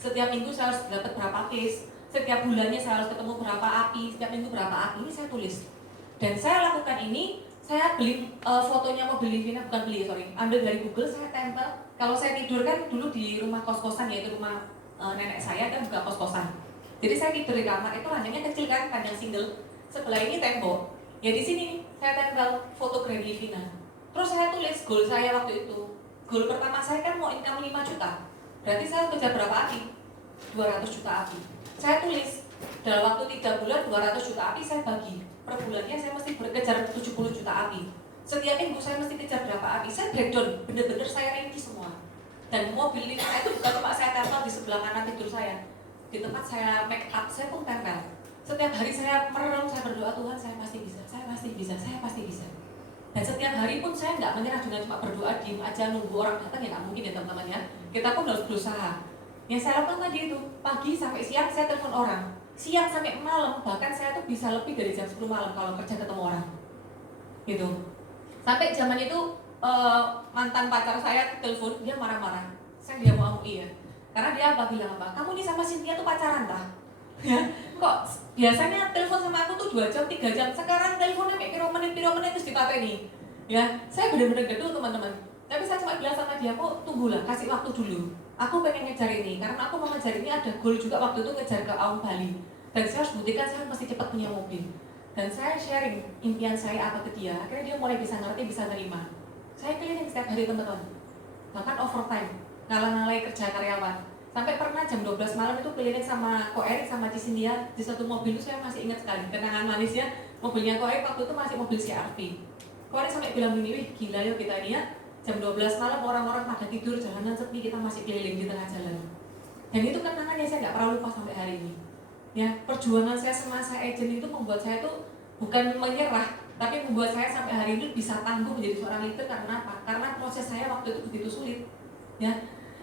Setiap minggu saya harus dapat berapa case, setiap bulannya saya harus ketemu berapa api, setiap minggu berapa api, ini saya tulis. Dan saya lakukan ini, saya beli fotonya mobil Livina, bukan beli, ambil dari Google, saya tempel. Kalau saya tidur kan dulu di rumah kos-kosan, yaitu rumah nenek saya kan buka kos-kosan. Jadi saya tidur di kamar, itu ranjangnya kecil kan, kandang single. Sebelah ini tembok. Ya di sini nih, saya tempel foto Grand Livina. Terus saya tulis goal saya waktu itu. Goal pertama saya kan mau income 5 juta. Berarti saya kejar berapa api? 200 juta api. Saya tulis, dalam waktu 3 bulan 200 juta api saya bagi. Per bulannya saya mesti berkejar 70 juta api. Setiap minggu saya mesti kejar berapa api. Saya breakdown, bener-bener saya rinci semua. Dan mobil ini itu bukan cuma saya tempel di sebelah kanan tidur saya. Di tempat saya make up, saya pun tempel. Setiap hari saya merem, saya berdoa, Tuhan saya pasti bisa, saya pasti bisa, saya pasti bisa. Dan setiap hari pun saya nggak menyerah dengan cuma berdoa, diem aja nunggu orang datang, ya nggak mungkin ya teman-teman ya. Kita pun harus berusaha. Yang saya lakukan tadi itu, pagi sampai siang saya telepon orang, siang sampai malam, bahkan saya tuh bisa lebih dari jam 10 malam kalau kerja ketemu orang gitu. Sampai zaman itu mantan pacar saya telepon, dia marah-marah, saya dia mau ya, karena dia bilang apa, kamu nih sama Cynthia tuh pacaran tah? Ya, kok biasanya telepon sama aku tuh 2 jam, 3 jam, sekarang teleponnya piro menit terus dipateni. Ya, saya benar-benar gedul teman-teman. Tapi saya cuma bilang sama dia, kok tunggulah, kasih waktu dulu. Aku pengen ngejar ini, karena aku mau ngejar ini, ada goal juga waktu itu ngejar ke Aum Bali. Dan saya harus buktikan saya mesti cepat punya mobil. Dan saya sharing impian saya apa ke dia, akhirnya dia mulai bisa ngerti, bisa nerima. Saya keliling setiap hari teman-teman, bahkan overtime, ngalah-ngalai kerja karyawan. Sampai pernah jam 12 malam itu keliling sama Ko Erik sama Cisindia di satu mobil itu, saya masih ingat sekali kenangan manisnya. Mobilnya Ko Erik waktu itu masih mobil CR-V. Ko Erik sampai bilang gini, wih gila yuk kita ini ya, jam 12 malam orang-orang pada tidur, jalanan sepi, kita masih keliling di tengah jalan. Dan itu kenangan yang saya nggak pernah lupa sampai hari ini. Ya, perjuangan saya semasa agent itu membuat saya tuh bukan menyerah, tapi membuat saya sampai hari ini bisa tangguh menjadi seorang leader. Karena apa? Karena proses saya waktu itu begitu sulit. Ya,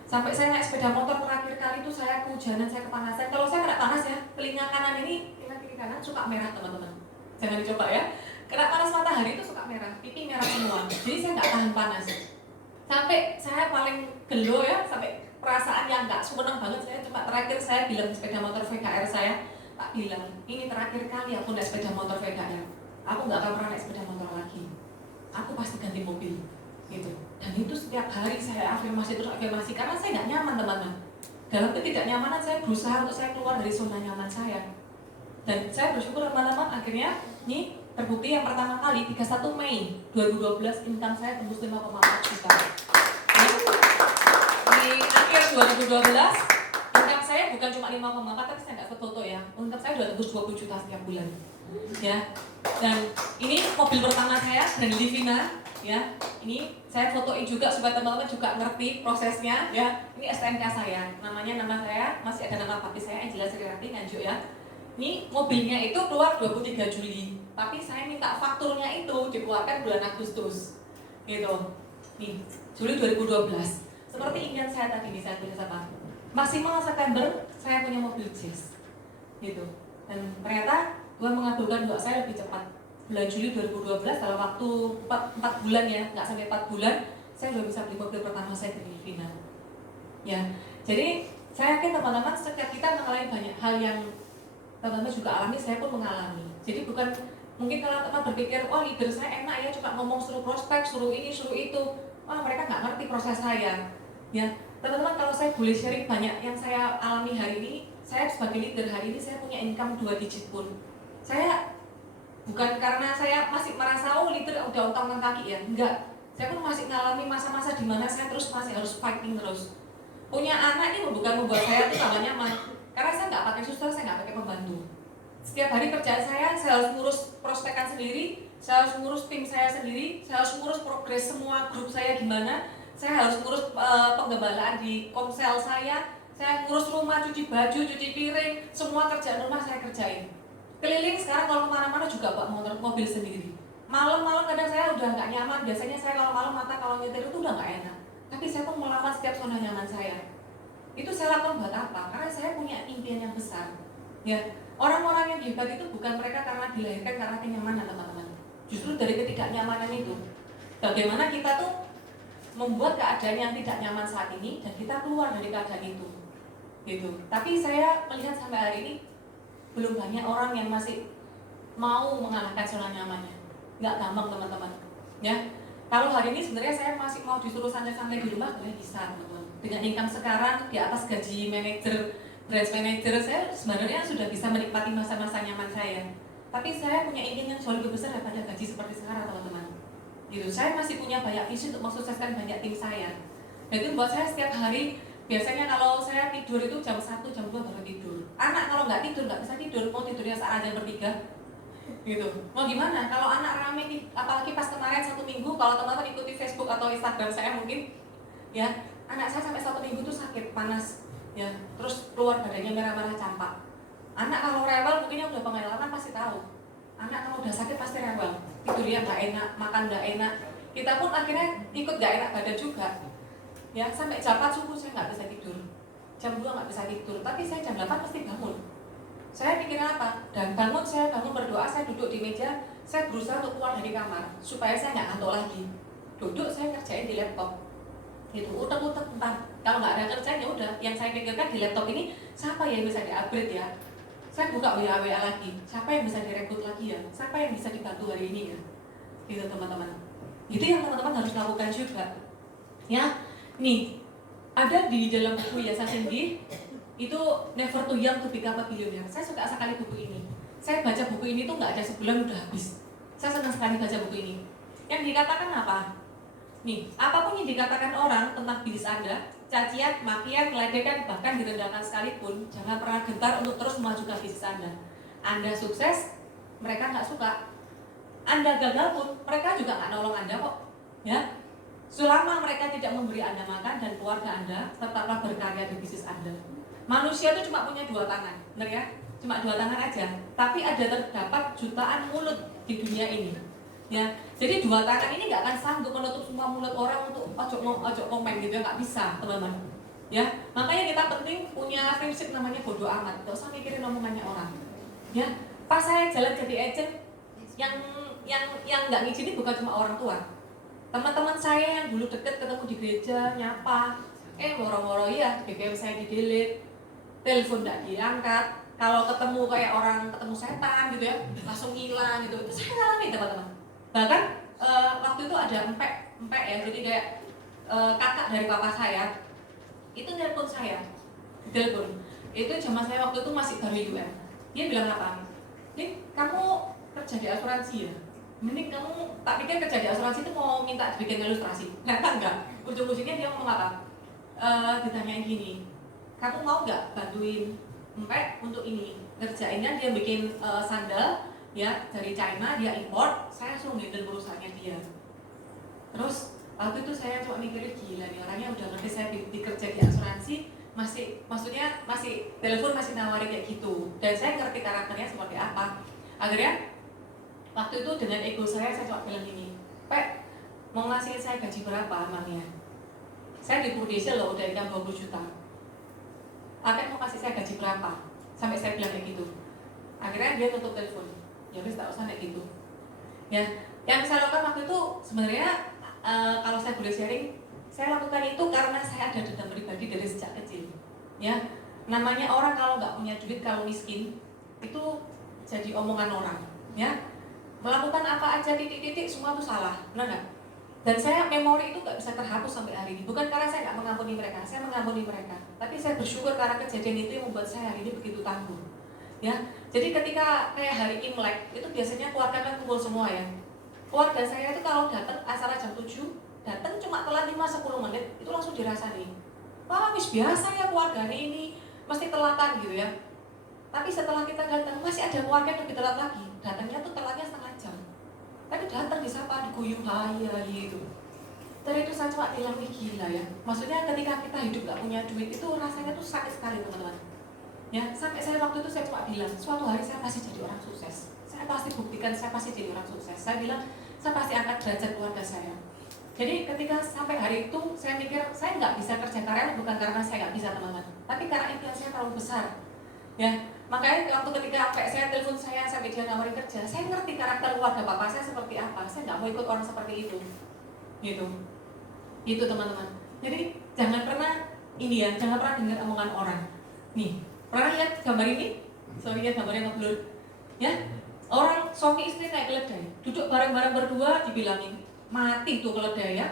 sampai saya naik sepeda motor terakhir kali itu saya kehujanan, saya kepanasan. Kalau saya kena panas ya, telinga kanan ini, telinga kiri kanan suka merah teman-teman. Jangan dicoba ya. Kena panas matahari itu suka merah, pipi merah semua. Jadi saya nggak tahan panas. Sampai saya paling gelo ya, sampai perasaan yang nggak seneng banget. Saya cuma terakhir saya bilang sepeda motor VKR saya, tak bilang ini terakhir kali aku naik sepeda motor VKR. Aku nggak akan pernah naik sepeda motor lagi. Aku pasti ganti mobil, gitu. Dan itu setiap hari saya afirmasi terus afirmasi, karena saya nggak nyaman teman-teman. Dalam ketidaknyamanan saya berusaha untuk saya keluar dari zona nyaman saya. Dan saya bersyukur teman-teman, akhirnya nih terbukti yang pertama kali 31 Mei 2012 income saya tembus 5,4 juta. Di akhir 2012 income saya bukan cuma 5,4, tapi saya nggak foto ya, income saya udah tembus 20 juta setiap bulan ya. Dan ini mobil pertama saya, Grand Livina ya. Ini saya fotoin juga supaya teman-teman juga ngerti prosesnya ya. Ini STNK saya, nama saya, masih ada nama papi saya Angela Srirati Nganjuk ya. Ini mobilnya itu keluar 23 Juli, tapi saya minta fakturnya itu dikeluarkan bulan Agustus gitu. Nih, Juli 2012. Seperti impian saya tadi nih, saya tulis apa? Maksimal September saya punya mobil Jazz gitu. Dan ternyata Tuhan mengabulkan doa saya lebih cepat. Bulan Juli 2012 dalam waktu 4 bulan ya, nggak sampai 4 bulan saya udah bisa beli mobil pertama saya di Livina. Ya, jadi saya yakin teman-teman setiap kita mengalami banyak hal yang teman-teman juga alami, saya pun mengalami. Jadi bukan mungkin kalau teman berpikir, oh leader saya enak ya, cuma ngomong suruh prospek, suruh ini, suruh itu. Wah mereka nggak ngerti proses saya. Ya, teman-teman kalau saya boleh sharing banyak yang saya alami hari ini, saya sebagai leader hari ini saya punya income 2 digit pun. Saya bukan karena saya masih merasa oh leader udah utang kaki ya, enggak. Saya pun masih mengalami masa-masa di mana saya terus masih harus fighting terus. Punya anak ini bukan membuat saya tuh tambah nyaman, karena saya nggak pakai suster, saya nggak pakai pembantu. Setiap hari kerjaan saya harus ngurus prospekan sendiri, saya harus ngurus tim saya sendiri, saya harus ngurus progres semua grup saya gimana, saya harus ngurus penggembalaan di komsel saya ngurus rumah, cuci baju, cuci piring, semua kerjaan rumah saya kerjain. Keliling sekarang kalau kemana-mana juga bawa mobil sendiri. Malam-malam kadang saya udah nggak nyaman, biasanya saya kalau malam kalau nyetir itu udah nggak enak. Tapi saya pun melawan setiap zona nyaman saya. Itu saya lakukan buat apa? Karena saya punya impian yang besar. Ya, orang-orang yang hebat itu bukan mereka karena dilahirkan karena kenyamanan teman-teman. Justru dari ketidaknyamanan itu. Bagaimana kita tuh membuat keadaan yang tidak nyaman saat ini dan kita keluar dari keadaan itu. Gitu. Tapi saya melihat sampai hari ini belum banyak orang yang masih mau mengalahkan zona nyamannya. Nggak gampang teman-teman. Ya, kalau hari ini sebenarnya saya masih mau disuruh santai-santai di rumah, boleh bisa teman-teman. Dengan income sekarang di atas gaji manajer, branch manager, saya sebenarnya sudah bisa menikmati masa-masa nyaman saya. Tapi saya punya ingin yang jauh lebih besar daripada gaji seperti sekarang teman-teman. Gitu. Saya masih punya banyak visi untuk mensukseskan banyak tim saya. Dan itu buat saya setiap hari. Biasanya kalau saya tidur itu jam 1, jam 2 baru tidur. Anak kalau nggak tidur, nggak bisa tidur, mau tidurnya saat aja bertiga gitu. Mau gimana? Kalau anak rame, apalagi pas kemarin 1 minggu, kalau teman-teman ikuti Facebook atau Instagram saya mungkin ya, anak saya sampai 1 minggu tuh sakit, panas ya, terus keluar badannya merah-merah campak. Anak kalau rewel mungkin yang udah pengalaman pasti tahu. Anak kalau udah sakit pasti rewel, tidurnya nggak enak, makan nggak enak. Kita pun akhirnya ikut nggak enak badan juga. Ya, sampai jam 4 subuh saya nggak bisa tidur, jam 2 nggak bisa tidur, tapi saya jam 8 pasti bangun. Saya pikir apa? Dan saya bangun berdoa, saya duduk di meja, saya berusaha untuk keluar dari kamar supaya saya nggak ngantuk lagi. Duduk saya kerjain di laptop, itu utek-utek entah. Kalau nggak ada kerjaan ya udah, yang saya pikirkan di laptop ini siapa yang bisa di-upgrade ya? Saya buka WA lagi, siapa yang bisa direkrut lagi ya? Siapa yang bisa dibantu hari ini ya? Gitu teman-teman. Itu yang teman-teman harus lakukan juga. Ya, nih ada di dalam buku Yayasan Sendi itu Never Too Young to Become a Billionaire. Saya suka sekali buku ini. Saya baca buku ini tuh nggak ada sebulan udah habis. Saya senang sekali baca buku ini. Yang dikatakan apa? Nih, apapun yang dikatakan orang tentang bisnis Anda, cacian, makian, meledekan, bahkan direndahkan sekalipun, jangan pernah gentar untuk terus memajukan bisnis Anda. Anda sukses, mereka nggak suka. Anda gagal pun, mereka juga nggak nolong Anda kok. Ya, selama mereka tidak memberi Anda makan dan keluarga Anda, tetaplah berkarya di bisnis Anda. Manusia itu cuma punya 2 tangan, benar ya? Cuma 2 tangan aja. Tapi ada terdapat jutaan mulut di dunia ini. Ya, jadi 2 tangan ini nggak akan sanggup menutup semua mulut orang untuk ojo komen gitu ya, nggak bisa teman-teman. Ya, makanya kita penting punya prinsip namanya bodo amat, nggak usah mikirin omongannya orang. Ya, pas saya jalan jadi agent, yang nggak ngizinin bukan cuma orang tua. Teman-teman saya yang dulu deket ketemu di gereja nyapa, woro-woro ya BBM saya di-delete, telepon nggak diangkat, kalau ketemu kayak orang ketemu setan gitu ya langsung hilang gitu. Itu saya ngalamin teman-teman. Bahkan waktu itu ada empek ya, jadi kayak kakak dari papa saya itu nelpon saya, telepon. Itu zaman saya waktu itu masih baru UM. Dia bilang apa? Nih, kamu kerja di asuransi ya? Mending kamu, tak pikir kerja di asuransi itu mau minta bikin ilustrasi. Ternyata enggak. Ujung-ujungnya dia ngomong apa? Ditanyain gini, kamu mau nggak bantuin Empek untuk ini? Ngerjainnya dia bikin sandal ya dari China, dia import, saya langsung handle perusahaannya dia. Terus waktu itu saya cuma mikirnya gila nih orangnya udah ngerti saya dikerja di asuransi, masih telepon masih nawarin kayak gitu. Dan saya ngerti karakternya seperti apa. Akhirnya waktu itu dengan ego saya cuma bilang gini, Pek, mau ngasih saya gaji berapa emangnya? Saya di Purdesel loh, udah income 20 juta. Pek mau kasih saya gaji berapa? Sampai saya bilang kayak gitu. Akhirnya dia tutup telepon. Ya wis tak usah kayak gitu. Ya, yang saya lakukan waktu itu sebenarnya kalau saya boleh sharing, saya lakukan itu karena saya ada dendam pribadi dari sejak kecil. Ya, namanya orang kalau nggak punya duit, kalau miskin, itu jadi omongan orang. Ya, melakukan apa aja titik-titik semua itu salah, benar nggak? Dan saya memori itu nggak bisa terhapus sampai hari ini. Bukan karena saya nggak mengampuni mereka, saya mengampuni mereka. Tapi saya bersyukur karena kejadian itu yang membuat saya hari ini begitu tangguh. Ya, jadi ketika kayak hari Imlek itu biasanya keluarga kan kumpul semua ya. Keluarga saya itu kalau datang acara jam 7, datang cuma telat 5-10 menit itu langsung dirasani. Wah, wis biasa ya keluarga ini mesti telatan gitu ya. Tapi setelah kita datang masih ada keluarga yang lebih telat lagi. Datangnya tuh telatnya setengah jam. Tapi datang disapa, diguyur hai gitu. Dari itu saya cuma bilang, gila ya. Maksudnya ketika kita hidup gak punya duit itu rasanya tuh sakit sekali teman-teman. Ya, sampai saya waktu itu saya cuma bilang, suatu hari saya pasti jadi orang sukses. Saya pasti buktikan saya pasti jadi orang sukses. Saya bilang, saya pasti angkat derajat keluarga saya. Jadi ketika sampai hari itu saya mikir saya nggak bisa kerja karyawan bukan karena saya nggak bisa teman-teman, tapi karena impian saya terlalu besar. Ya, makanya waktu ketika saya telepon saya sampai dia nawarin kerja, saya ngerti karakter keluarga bapak saya seperti apa. Saya nggak mau ikut orang seperti itu, gitu. Itu teman-teman. Jadi jangan pernah ini ya, jangan pernah dengar omongan orang. Nih, pernah lihat gambar ini? Sorry ya gambarnya ngeblur. Ya, orang suami istri naik keledai, duduk bareng-bareng berdua, dibilangin mati tuh keledai ya.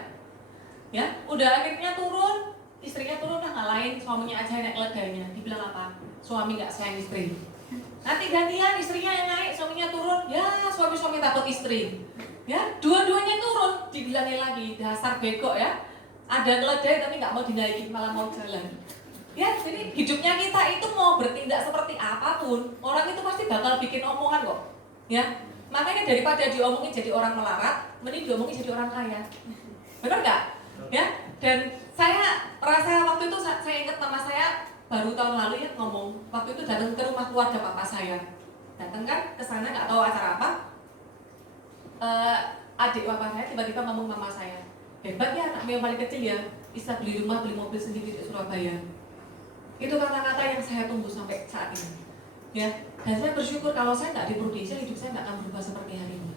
Ya, udah akhirnya turun, istrinya turun udah ngalahin suaminya aja naik keledainya. Dibilang apa? Suami nggak sayang istri. Nanti gantian istrinya yang naik, suaminya turun. Ya, suami takut istri. Ya, dua-duanya turun, dibilangin lagi dasar bego ya. Ada keledai tapi nggak mau dinaikin malah mau jalan. Ya, jadi hidupnya kita itu mau bertindak seperti apapun, orang itu pasti bakal bikin omongan kok. Ya, makanya daripada diomongin jadi orang melarat, mending diomongin jadi orang kaya. Benar nggak? Ya, dan saya merasa waktu itu saya ingat mama saya baru tahun lalu ya ngomong, waktu itu datang ke rumah keluarga papa saya. datang kan ke sana nggak tahu acara apa. Adik papa saya tiba-tiba ngomong mama saya, hebat ya anakmu yang paling kecil ya, bisa beli rumah, beli mobil sendiri di Surabaya. Itu kata-kata yang saya tunggu sampai saat ini. Ya, dan saya bersyukur kalau saya nggak di Prudential, hidup saya nggak akan berubah seperti hari ini.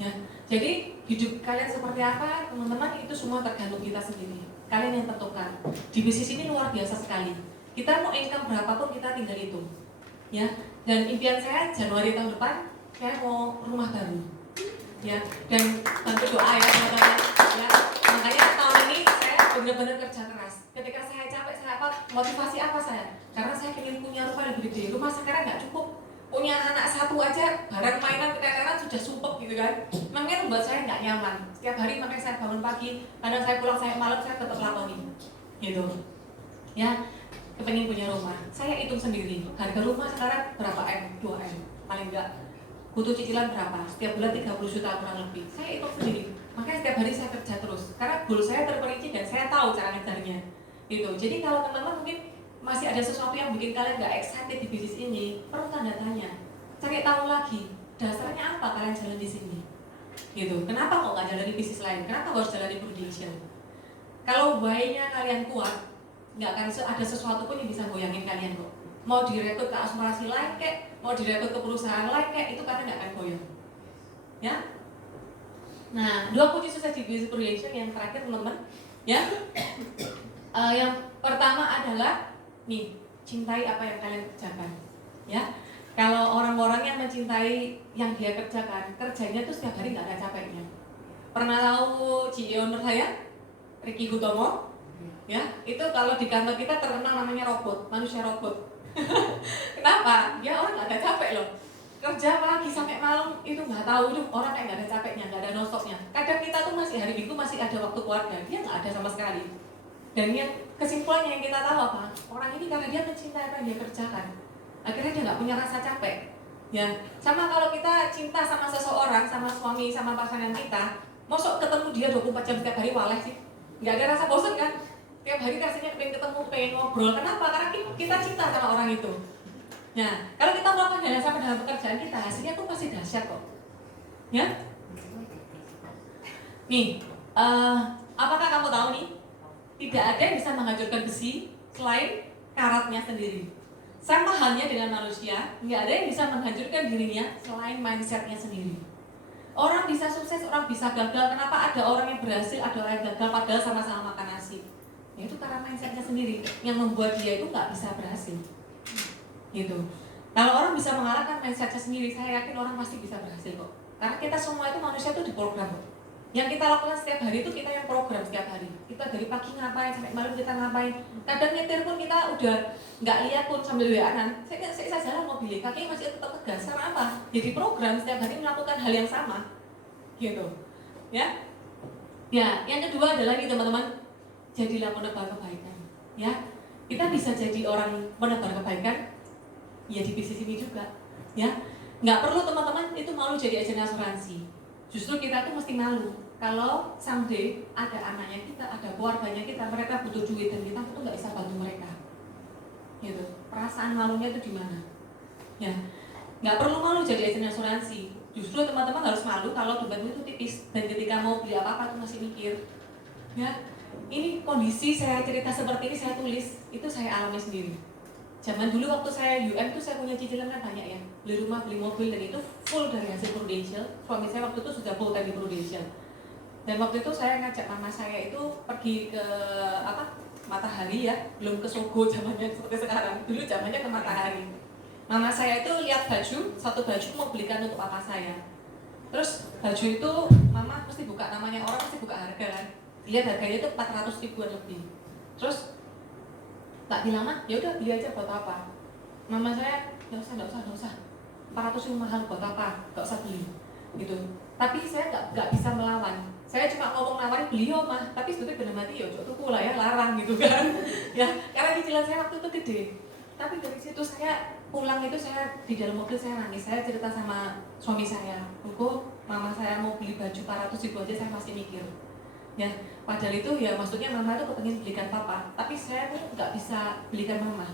Ya, jadi hidup kalian seperti apa, teman-teman, itu semua tergantung kita sendiri. Kalian yang tentukan. Di bisnis ini luar biasa sekali. Kita mau income berapapun kita tinggal itu. Ya, dan impian saya Januari tahun depan saya mau rumah baru. Ya, dan bantu doa ya teman-teman. Ya, makanya tahun ini saya benar-benar kerja keras. Ketika saya capek, saya apa? Motivasi apa saya? Karena saya ingin punya rumah lebih gede. Rumah sekarang nggak cukup. Punya anak satu aja, barang mainan keteteran sudah sumpek gitu kan. Makanya membuat saya nggak nyaman. Setiap hari makanya saya bangun pagi, kadang saya pulang saya malam saya tetap lakoni. Gitu. Ya, kepengen punya rumah. Saya hitung sendiri. Harga rumah sekarang berapa M? 2 M. Paling enggak. Butuh cicilan berapa? Setiap bulan 30 juta kurang lebih. Saya hitung sendiri. Makanya setiap hari saya kerja terus. Karena goal saya terperinci dan saya tahu cara ngejarnya. Gitu. Jadi kalau teman-teman mungkin masih ada sesuatu yang bikin kalian nggak excited di bisnis ini, perlu tanda tanya. Cari tahu lagi, dasarnya apa kalian jalan di sini? Gitu. Kenapa kok nggak jalan di bisnis lain? Kenapa harus jalan di Prudential? Kalau why-nya kalian kuat, nggak akan ada sesuatu pun yang bisa goyangin kalian kok. Mau direkrut ke asuransi lain kek, mau direkrut ke perusahaan lain kek, itu kalian nggak akan goyang. Ya? Nah, 2 kunci sukses di bisnis Prudential yang terakhir teman-teman, ya. Yang pertama adalah nih, cintai apa yang kalian kerjakan. Ya. Kalau orang-orang yang mencintai yang dia kerjakan, kerjanya tuh setiap hari nggak ada capeknya. Pernah tahu CEO saya, Ricky Hutomo? Ya, itu kalau di kantor kita terkenal namanya robot, manusia robot. Kenapa? Dia orang nggak ada capek loh. Kerja pagi sampai malam itu nggak tahu tuh orang kayak nggak ada capeknya, nggak ada nonstopnya. Kadang kita tuh masih hari Minggu masih ada waktu keluarga, dia nggak ada sama sekali. Dan yang kesimpulannya yang kita tahu apa? Orang ini karena dia mencintai apa yang dia kerjakan, akhirnya dia nggak punya rasa capek. Ya, sama kalau kita cinta sama seseorang, sama suami, sama pasangan kita, mosok ketemu dia 24 jam setiap hari waleh sih, nggak ada rasa bosan kan? Tiap hari rasanya pengen ketemu, pengen ngobrol. Kenapa? Karena kita cinta sama orang itu. Nah, kalau kita melakukan hal yang sama dalam pekerjaan kita, hasilnya tuh pasti dahsyat kok. Ya? Nih, apakah kamu tahu nih? Tidak ada yang bisa menghancurkan besi selain karatnya sendiri. Sama halnya dengan manusia, nggak ada yang bisa menghancurkan dirinya selain mindsetnya sendiri. Orang bisa sukses, orang bisa gagal. Kenapa ada orang yang berhasil, ada orang yang gagal padahal sama-sama makan nasi? Ya itu karena mindsetnya sendiri yang membuat dia itu nggak bisa berhasil. Gitu. Kalau orang bisa mengalahkan mindsetnya sendiri, saya yakin orang pasti bisa berhasil kok. Karena kita semua itu manusia itu diprogram kok. Yang kita lakukan setiap hari itu kita yang program setiap hari. Kita dari pagi ngapain sampai malam kita ngapain. Kadang nyetir pun kita udah nggak lihat pun sambil WA-an. Saya jalan mobil, kaki masih tetap tegas. Karena apa? Jadi program setiap hari melakukan hal yang sama. Gitu. Ya. Ya, yang kedua adalah nih teman-teman, jadilah penebar kebaikan. Ya. Kita bisa jadi orang penebar kebaikan ya di bisnis ini juga. Ya. Nggak perlu teman-teman itu malu jadi agen asuransi. Justru kita tuh mesti malu kalau someday ada anaknya kita, ada keluarganya kita, mereka butuh duit dan kita tuh nggak bisa bantu mereka. Gitu. Perasaan malunya itu di mana? Ya, nggak perlu malu jadi agen asuransi. Justru teman-teman harus malu kalau bebanmu itu tipis dan ketika mau beli apa-apa tuh masih mikir. Ya, ini kondisi saya cerita seperti ini saya tulis, itu saya alami sendiri. Zaman dulu waktu saya UN tuh saya punya cicilan kan banyak ya, beli rumah, beli mobil, dan itu full dari hasil Prudential. Suami saya waktu itu sudah full time di Prudential. Dan waktu itu saya ngajak mama saya itu pergi ke Matahari ya, belum ke Sogo zamannya seperti sekarang. Dulu zamannya ke Matahari. Mama saya itu lihat baju, satu baju mau belikan untuk papa saya. Terus baju itu mama mesti buka namanya orang mesti buka harga kan. Lihat harganya itu 400 ribuan lebih. Terus tak bilang mah, ya udah beli aja buat apa? Mama saya, nggak usah. 400 ribu mahal buat apa? Nggak usah beli, gitu. Tapi saya nggak bisa melawan. Saya cuma ngomong nawarin beli mah, tapi sebetulnya benar mati ya, tuh pula ya larang gitu kan. Ya, karena cicilan saya waktu itu gede. Tapi dari situ saya pulang itu saya di dalam mobil saya nangis. Saya cerita sama suami saya, "Buku, mama saya mau beli baju 400 ribu aja saya masih mikir." Ya, padahal itu ya maksudnya mama itu kepengen belikan papa, tapi saya tuh nggak bisa belikan mama.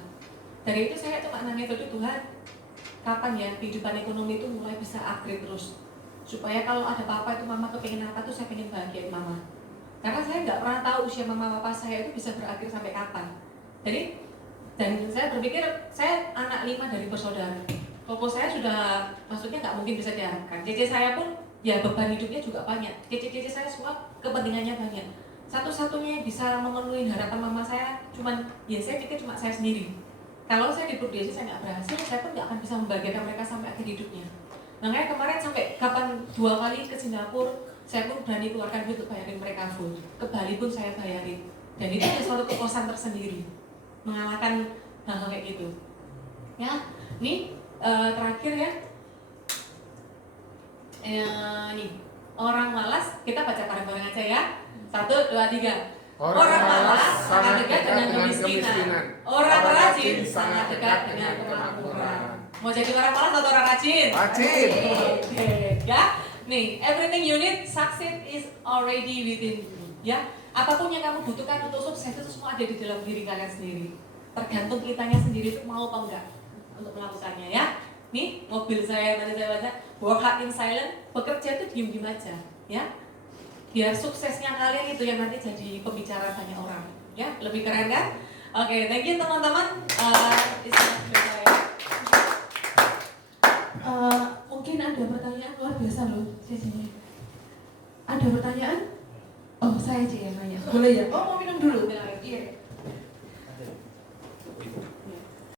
Dari itu saya cuma nangis, Tuhan, kapan ya kehidupan ekonomi itu mulai bisa upgrade terus, supaya kalau ada apa-apa itu mama kepengen apa tuh saya pengen bahagiain mama. Karena saya nggak pernah tahu usia mama papa saya itu bisa berakhir sampai kapan. Jadi dan saya berpikir saya anak 5 dari bersaudara. Koko saya sudah maksudnya nggak mungkin bisa diharapkan. Cece saya pun ya beban hidupnya juga banyak. Cece saya semua kepentingannya banyak. Satu-satunya yang bisa memenuhi harapan mama saya cuman ya saya pikir cuma saya sendiri. Kalau saya di Purdiasi saya nggak berhasil, saya pun nggak akan bisa membahagiakan mereka sampai akhir hidupnya. Makanya kemarin sampai kapan 2 kali ke Singapura, saya pun berani keluarkan duit untuk bayarin mereka full. Ke Bali pun saya bayarin. Dan itu adalah suatu kepuasan tersendiri, mengalahkan hal-hal kayak gitu. Ya, nih terakhir ya. Nih orang malas, kita baca bareng-bareng aja ya. 1, 2, 3. Orang malas sangat dekat dengan kemiskinan. Orang rajin sangat dekat dengan kemakmuran. Mau jadi orang malas atau orang rajin? Rajin. Ya. Nih, everything you need succeed is already within you. Ya, apapun yang kamu butuhkan untuk sukses itu semua ada di dalam diri kalian sendiri. Tergantung kitanya sendiri itu mau apa enggak untuk melakukannya ya. Nih, mobil saya tadi saya baca, work hard in silence, bekerja itu diem-diem aja, ya. Biar suksesnya kalian itu yang nanti jadi pembicaraan banyak orang, ya. Lebih keren kan? Oke, thank you teman-teman. Mungkin ada pertanyaan luar biasa loh, sesinya. Ada pertanyaan? Oh, saya aja yang nanya. Boleh ya? Oh, mau minum dulu? Iya.